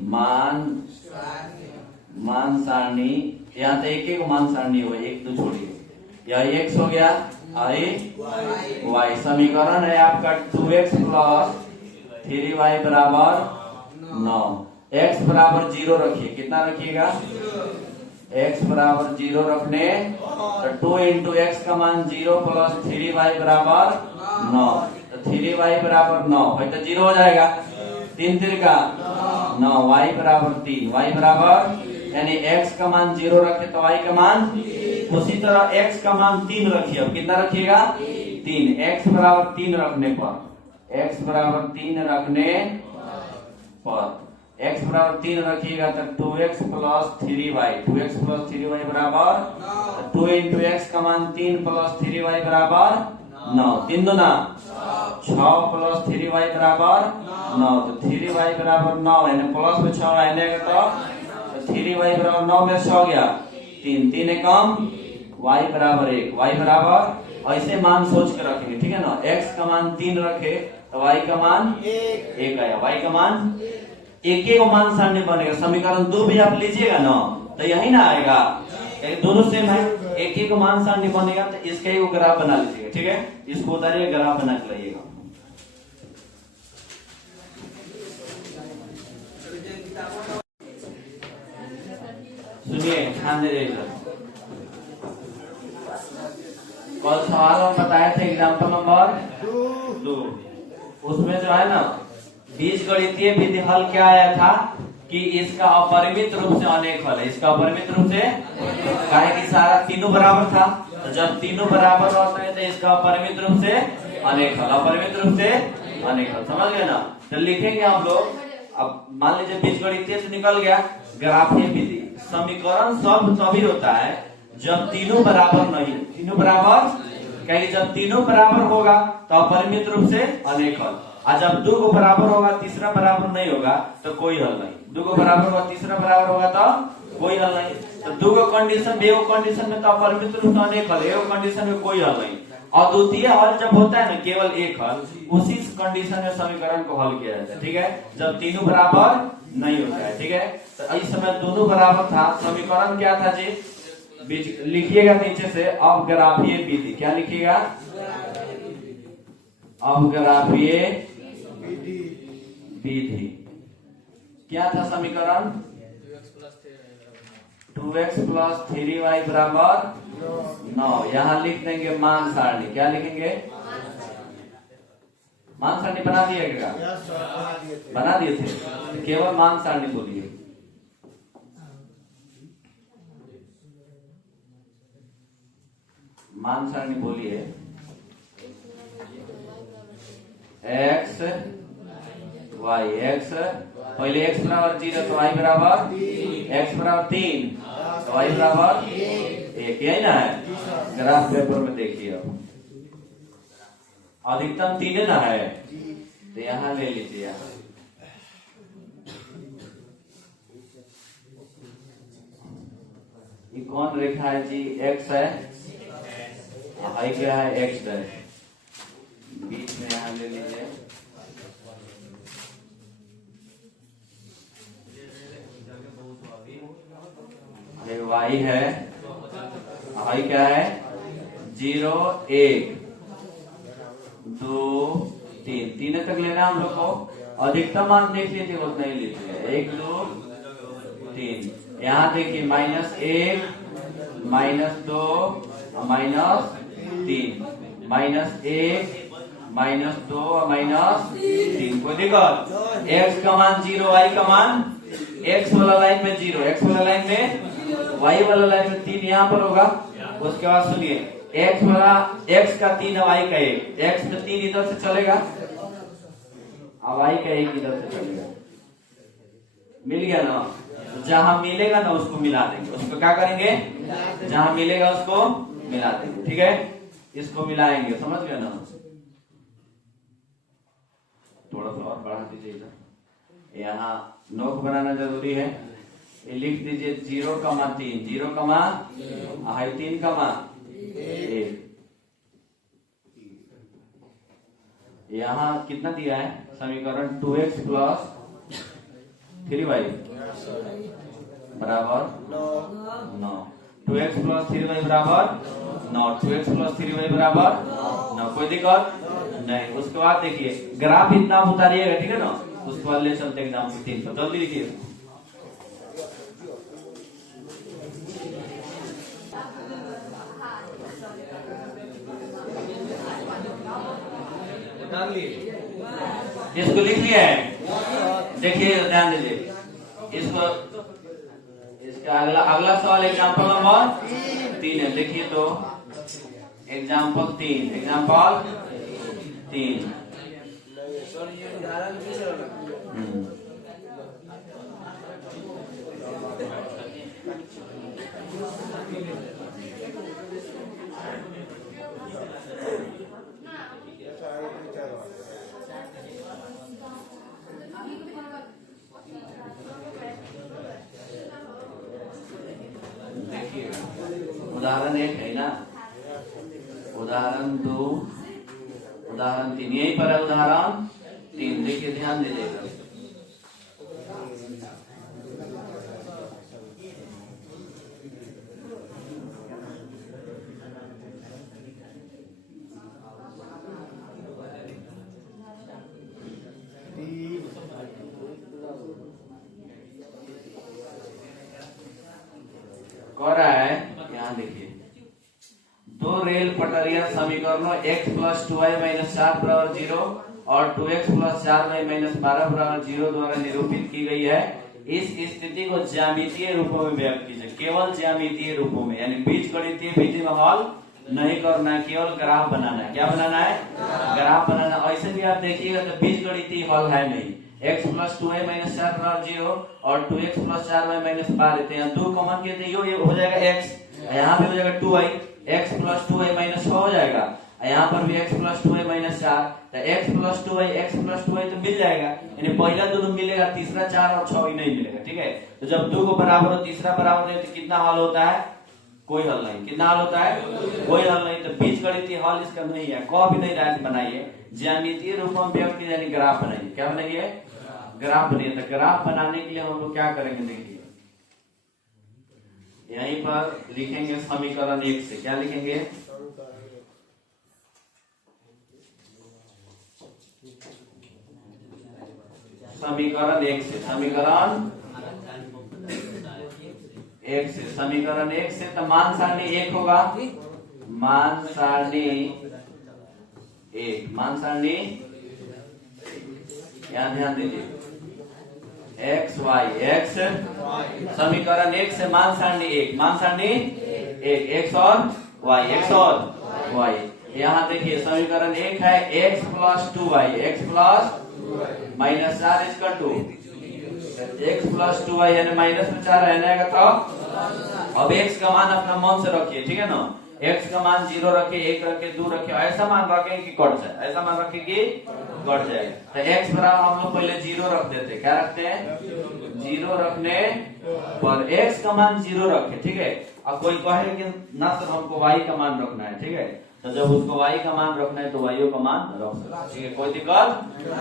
मान सारणी, यहाँ तो एक मान सारणी हो, 1 2 छोड़िए, यह x हो गया, y। समीकरण है आपका 2x + 3y बराबर 9। x बराबर 0 रखिए, कितना रखिएगा, x बराबर 0 रखने, तो 2 × x का मान 0 + 3y बराबर 9। तो 3y बराबर 9 है तो 0 हो जाएगा, 3 3 का 9, y बराबर 3, y बराबर, यानी x का मान 0 रखे तो y का मान, उसी तरह x का मान 3 रखिए। अब कितना रखिएगा, 3। x बराबर 3 रखने पर, x बराबर 3 रखिएगा तो 2x plus 3y, 2x plus 3y बराबर 2 इंटू एक्स का मान 3 प्लस 3y बराबर 9, 3 दूना 6 प्लस 3y बराबर 9, तो 3y बराबर 9 है, प्लस में 6 है तो 3y बराबर 9 में 6 गया 3, 3 कम y बराबर 1, y बराबर ऐसे मान सोच के रखेंगे, ठीक है ना। x का मान 3 रखे तो y का मान 1 आया, y का मान एक को मान सारणी बनेगा। समीकरण 2 भी आप लीजिएगा ना तो यही ना आएगा, दोनों सेम है, एक को मान सारणी बनेगा तो इसका ही ग्राफ बना लीजिएगा, ठीक है। इसको उतारिए, ग्राफ बना के लाइएगा। सुनिए ध्यान दे रहिएगा। कल सवाल हम बताए थे एग्जाम्पल नंबर 2, उसमें जो है ना बीज गणितीय विधि हल क्या आया था कि इसका अपरिमित रूप से अनेक हल है, इसका अपरिमित रूप से काहे कि सारा तीनों बराबर था, तो जब तीनों बराबर होते हैं तो इसका अपरिमित रूप से अनेक हल, अपरिमित रूप से अनेक हल, समझ गए ना। तो लिखेंगे हम लोग, अब मान लीजिए बीज गणितीय से निकल गया ग्राफीय विधि। समीकरण सॉल्व तभी होता है जब तीनों बराबर नहीं, तीनों बराबर, कहीं जब तीनों बराबर होगा तो अपरिमित रूप से अनेक हल, और जब 2 को बराबर होगा तीसरा बराबर नहीं होगा तो कोई हल नहीं, 2 को बराबर होगा तीसरा बराबर होगा तो कोई हल नहीं। तो 2 को कंडीशन, एगो कंडीशन में तो अपरिमित रूप से अनेक हल, एगो कंडीशन में कोई हल नहीं। अद्वितीय हल जब होता है ना केवल एक हल, उसी कंडीशन में समीकरण को हल किया जाता है, ठीक है, जब तीनों बराबर नहीं होता है, ठीक है। तो इस समय दोनों बराबर था, समीकरण क्या था जी, लिखिएगा नीचे से अवग्राफीय विधि, क्या लिखिएगा, अवग्राफीय विधि। क्या था समीकरण, 2x प्लस 3y बराबर 9। यहाँ लिख देंगे मान सारणी, क्या लिखेंगे, मान सारणी बना दिएगा, बना दिए थे, केवल मान सारणी बोलिए। मान सारणी बोलिए, x y, x पहले x बराबर 0 तो y बराबर, x बराबर 3 तो y बराबर 1, यही ना है। ग्राफ पेपर में देखिए, अब अधिकतम 3 ना है तो यहाँ ले लीजिए, ये कौन रेखा है जी, x है, y क्या है, x है, बीच में यहाँ ले लीजिए, y है, y क्या है, 0 1 2 3, 3 तक लेना हम लोग को। अधिकतम मान देख लीजिए, उतना ही लीजिए, 1 2 3। यहाँ देखिए -1 -2 -3, -1 -2 -3, कोई दिक्कत। x का मान 0, y का मान, x वाला लाइन में 0, x वाला लाइन में, y वाला लाइन में 3 यहाँ पर होगा। उसके बाद सुनिए, x वाला, x का 3 y का 1, x में 3 इधर से चलेगा, अब y का 1 इधर से चलेगा, मिल गया ना। जहां मिलेगा ना उसको मिला देंगे, उसको क्या करेंगे, जहां मिलेगा उसको मिला देंगे, ठीक है, इसको मिलाएंगे, समझ गए ना। थोड़ा सा और बढ़ा दीजिएगा, यहाँ नोक बनाना जरूरी है, ये लिख दीजिए 0,3, 0,3,1। यहाँ कितना दिया है समीकरण, 2x प्लस 3y बराबर 9, 2x प्लस 3y बराबर 9, 2x प्लस 3y बराबर 9, कोई दिक्कत नहीं। उसके बाद देखिए ग्राफ इतना उतारिएगा, ठीक है ना। उसके बाद ले चलते एग्जाम्पल 3 पर, जल्दी लिखिए। इसको लिख लिया है, देखिए ध्यान दीजिए, इसको, इसका अगला सवाल एग्जाम्पल नंबर 3 है, देखिए तो एग्जाम्पल 3, एग्जाम्पल 3 उदाहरण 1 है ना, उदाहरण 2, उदाहरण 3, यहीं पर है उदाहरण 3। देखिए ध्यान दीजिएगा। कह रहा है, यहाँ देखिए, दो रेल पटरियां समीकरणों x प्लस 2y माइनस 4 बराबर 0 और 2x प्लस 4y माइनस 12 बराबर 0 द्वारा निरूपित की गई है। इस स्थिति को ज्यामितीय रूपों में व्यक्त कीजिए, केवल ज्यामितीय रूपों में, यानी बीजगणितीय विधि में हल नहीं करना है, केवल ग्राफ बनाना है। क्या बनाना है? ग्राफ बनाना। ऐसे भी आप देखिएगा तो बीजगणितीय हल है नहीं। x प्लस 2y माइनस 4 बराबर 0 और 2x प्लस 4y माइनस 12 लेते हैं, दो कॉमन किए थे, ये हो जाएगा x, यहाँ भी हो जाएगा 2y, x plus 2y minus 6 हो जाएगा, यहाँ पर भी x प्लस 2y माइनस 4, तो x प्लस 2y तो मिल जाएगा, यानी पहला दोनों मिलेगा, तीसरा 4 और 6 ही नहीं मिलेगा। ठीक है, तो जब दो को बराबर हो, तीसरा बराबर नहीं, तो कितना हल होता है? कोई हल नहीं। कितना हल होता है? कोई हल नहीं। तो बीजगणितीय हल इसका नहीं है, कह भी नहीं रहा है। बनाइए ज्यामितीय रूप में व्यक्त कीजिए, यानी ग्राफ बनाइए। क्या बनाइए? ग्राफ बनाइए। तो ग्राफ बनाने के लिए हम लोग क्या करेंगे? देखिए यहीं पर लिखेंगे समीकरण 1 से। क्या लिखेंगे? समीकरण 1 से, समीकरण 1 से, समीकरण 1 से। तो मान सारणी 1 होगा, मान सारणी 1, मान सारणी, यहाँ ध्यान दीजिए, x y, x समीकरण 1 से मान सारणी 1, मान सारणी 1, x और y, x और y। यहाँ देखिए समीकरण 1 है x plus 2y, x plus minus 4 इसका 2, x प्लस 2y यानी माइनस में 4 रहने का। तो अब x का मान अपना मन से रखिए, ठीक है ना। x का मान 0 रखे, 1 रखे, 2 रखे, ऐसा मान रखे कि कट जाए, ऐसा मान रखे कि कट जाए। तो x बराबर हम लोग पहले 0 रख देते। क्या रखते हैं? 0 रखने पर x का मान 0 रखे, ठीक है। अब कोई कहे कि ना सर हमको y का मान रखना है, ठीक है, तो जब उसको y का मान रखना है तो y का मान रख सकते हैं, ठीक है, कोई दिक्कत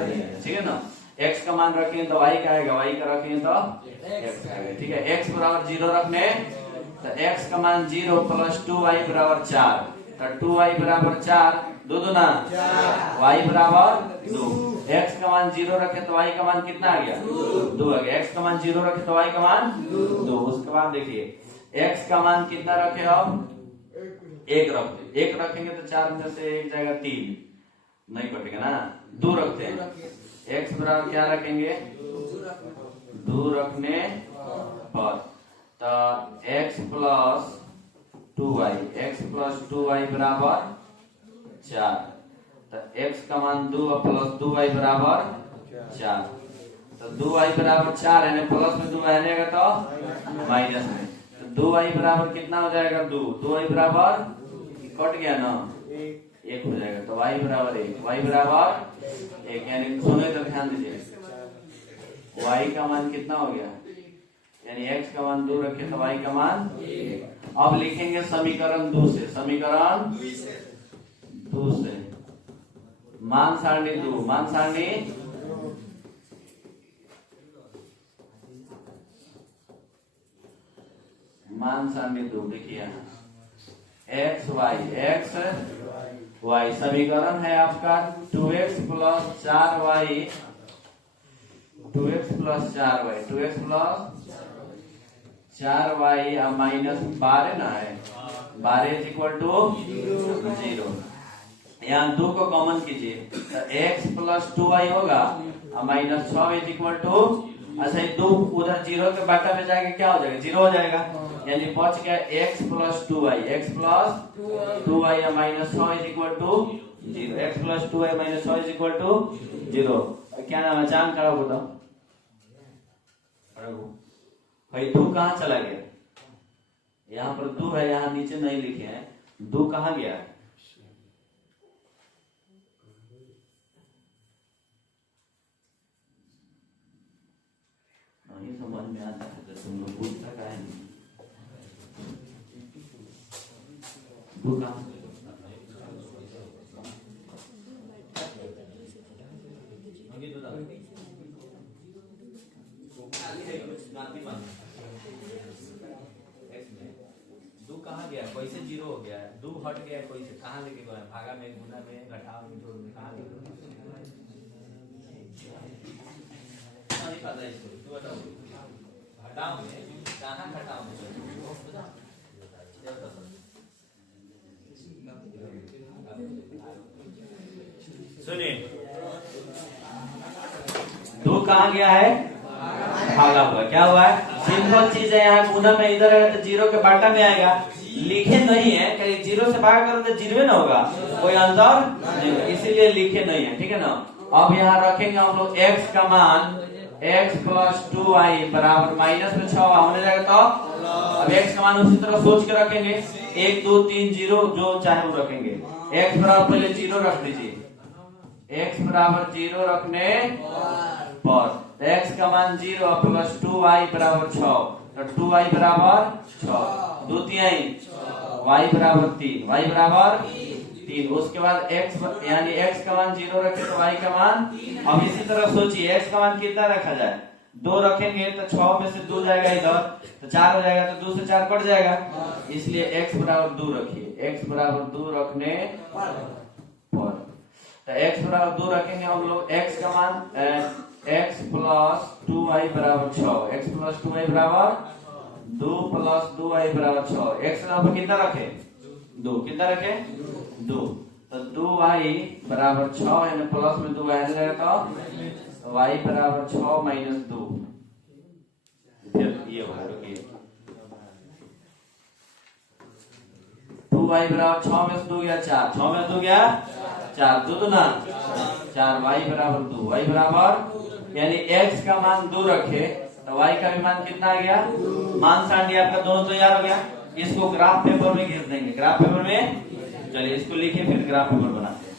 नहीं है, ठीक है ना। x का मान रखें तो y का आएगा, y का रखें तो x आएगा, ठीक है। x बराबर 0 रखने, तो x का मान 0 प्लस 2y बराबर 4, तो 2y बराबर 4, 2 दूना 4, y बराबर 2। x का मान 0 रखे तो y का मान कितना आ गया? 2 आ गया। x का मान 0 रखे तो y का मान 2। उसके बाद देखिए x का मान कितना रखे? हम 1 रखते, 1 रखेंगे तो 4 में से 1 जाएगा 3, नहीं कटेगा ना। 2 रखते हैं, x बराबर क्या रखेंगे? 2 रखने पर, तो x plus 2y, x plus 2y बराबर 4, तो x का मान 2 प्लस 2y बराबर 4, तो 2y बराबर 4 है, प्लस में 2 रहने का तो माइनस में, तो 2y बराबर कितना हो जाएगा? 2, 2y बराबर कट गया ना, 1 हो जाएगा, तो y बराबर 1, y बराबर 1, यानी सुनो तो ध्यान दीजिए, y का मान कितना हो गया? यानी x का मान 2 रखे तो y का मान 1। अब लिखेंगे समीकरण 2 से, समीकरण 2 से मान सारणी 2, मान सारणी मान सारणी 2। देखिए x y, x y, समीकरण है आपका 2x plus 4y, 2x plus 4y, 2x plus 4y minus 12 ना है, 12 इज इक्वल टू 0। यहाँ 2 को कॉमन कीजिए तो x प्लस 2y होगा, माइनस 6 इज इक्वल टू, अच्छा 2 उधर 0 के बाटा में जाके क्या हो जाएगा? 0 हो जाएगा, यानी बच गया x plus 2y, x plus 2y minus 6 is equal to 0, x plus 2y minus 6 is equal to 0। क्या नाम है? चांद खड़ा बताओ, भाई 2 कहाँ चला गया? यहाँ पर 2 है, यहाँ नीचे नहीं लिखे हैं, 2 कहाँ गया? नहीं समझ में आता है तो तुम लोग पूछता का है नहीं। दो कहाँ दो कहाँ गया, कोई से जीरो हो गया, दो हट गया, कोई से कहाँ लेके गया, भागा में, गुना में, घटाव में, जोड़ में, कहाँ लेके गया? नहीं पता इसको, तू बताओ। घटाव में कहाँ घटाव में? सुनिए, दो कहाँ गया है? भागा हुआ। क्या हुआ है? सिंपल चीज है, यहाँ गुना में इधर है तो जीरो के बाटा में आएगा, लिखे नहीं है, कहीं जीरो से भाग करो तो जीरो ना होगा, कोई अंतर नहीं, इसीलिए लिखे नहीं है, ठीक है ना। अब यहाँ रखेंगे हम लोग x का मान x प्लस 2y बराबर माइनस में 6 होने जाएगा। तो अब x का मान उसी तरह सोच के रखेंगे, 1 2 3 0 जो चाहे वो रखेंगे। x बराबर पहले 0 रख दीजिए, x बराबर 0 रखने पर x का मान 0 प्लस 2y बराबर 6, तो 2y बराबर 6, दो तिहाई, y बराबर 3, y बराबर 3। उसके बाद x यानी x का मान 0 रखे तो y का मान, अब इसी तरह सोचिए x का मान कितना रखा जाए, 2 रखेंगे तो 6 में से 2 जाएगा इधर तो 4 हो जाएगा, तो 2 से 4 कट जाएगा, इसलिए x बराबर 2 रखिए, x बराबर 2 रखने पर तो x बराबर 2 रखेंगे हम लोग, x का मान x प्लस 2y बराबर 6, x प्लस 2y बराबर 2 प्लस 2y बराबर 6, x बराबर कितना रखे? 2, कितना रखे? 2, तो 2y बराबर 6 है ना, प्लस में 2 आने लगेगा तो y बराबर 6 माइनस 2, फिर ये होगा, रुकिए 2y बराबर 6 में से 2 गया 4, 6 में 2 गया 4, 2 तो ना 4, y बराबर 2, y बराबर यानी x का मान 2 रखे तो y का भी मान कितना आ गया? मान सांडी आपका दोनों तैयार हो गया। इसको ग्राफ पेपर में घिस देंगे, ग्राफ पेपर में, चलिए इसको लिखिए फिर ग्राफ पेपर बनाते हैं।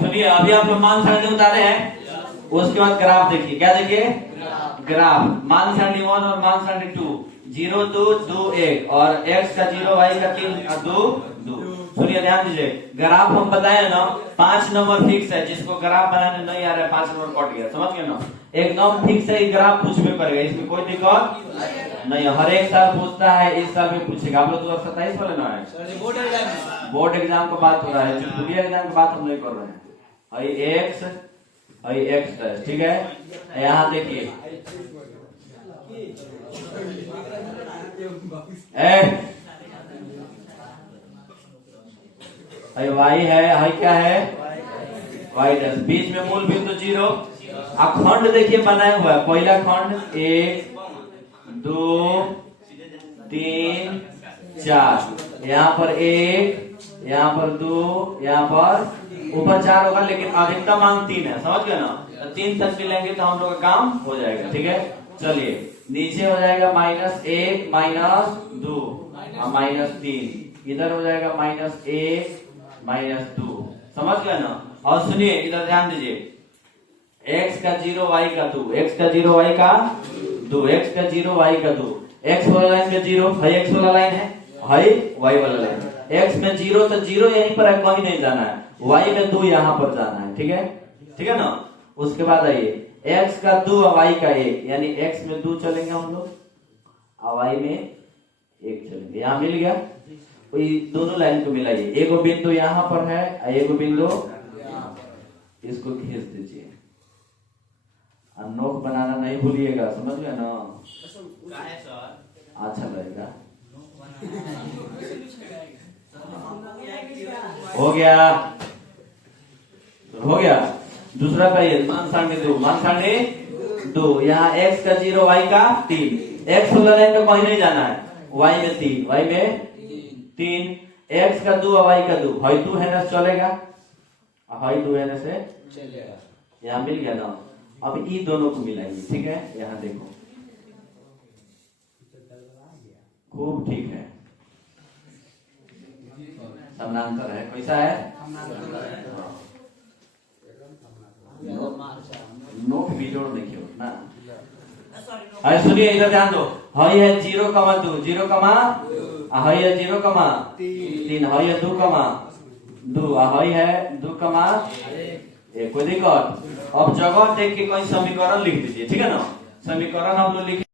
सुनिए, अभी आप लोग मान सांडी उतारे हैं, उसके बाद ग्राफ देखिए, क्या देखिए? ग्राफ मान सांडी 1 और मान सांडी 2, 0 2 2 1 और x का 0 y का 3 2 2। सुनिए ध्यान दीजिए, ग्राफ हम बताए ना 5 नंबर फिक्स है, जिसको ग्राफ बनाने नहीं आ रहा है 5 नंबर कट गया, समझ गए ना, एकदम फिक्स है, ग्राफ पूछबे करेगा, इसमें कोई दिक्कत नहीं, हर एक साल पूछता है, इस साल भी पूछेगा। आप लोग 2027 वाले ना है, बोर्ड एग्जाम का बात हो रहा है, जुलिया एग्जाम की बात हम नहीं कर रहे हैं। x ठीक है, यहाँ देखिए y है, क्या है? y डैश, बीच में मूल बिंदु 0, खंड देखिए बनाया हुआ है, पहला खंड 1 2 3 4, यहाँ पर 1, यहाँ पर 2, यहाँ पर ऊपर 4 होगा, लेकिन अधिकतम अंक 3 है, समझ गए ना, 3 तक मिलेंगे तो हम लोग का काम हो जाएगा, ठीक है। चलिए नीचे हो जाएगा -1 -2 -3, इधर हो जाएगा -1 -2, समझ गए ना। और सुनिए इधर ध्यान दीजिए, x का 0 y का 2, x का 0 y का 2, x का 0 y का 2, x वाला लाइन का 0 है, x वाला लाइन है y वाला लाइन, x में 0 तो 0 यहीं पर है, कहीं नहीं जाना है, y में 2 यहाँ पर जाना है, ठीक है ना। उसके बाद आइए x का 2 और y का 1, यानी x में 2 चलेंगे हम लोग और y में 1 चलेंगे, यहाँ मिल गया। दोनों लाइन को मिलाइए, एक बिंदु यहाँ पर है, एक बिंदु, इसको खींच दीजिए, नोक बनाना नहीं भूलिएगा, समझ गए ना, अच्छा लगेगा। हो गया। दूसरा कहिए, मान सांडी 2, यहाँ x का 0 y का 3, x वाला लाइन में कहीं नहीं जाना है, y में 3 x का 2 और y का 2, है 2 है ना, चलेगा, है 2 है ना से चलेगा, यहाँ मिल गया ना। अब ये दोनों को मिलाइए, ठीक है, यहाँ देखो खूब ठीक है, समानांतर है, कैसा है? नोट भी जोड़ देखिए ना। सुनिए इधर ध्यान दो, हई है 0,2 0,2 हई है 0,3 हई है 2,2 हई है 2,1 कोई दिक्कत। अब जगह देख के कोई समीकरण लिख दीजिए, ठीक है ना। समीकरण हम लोग लिख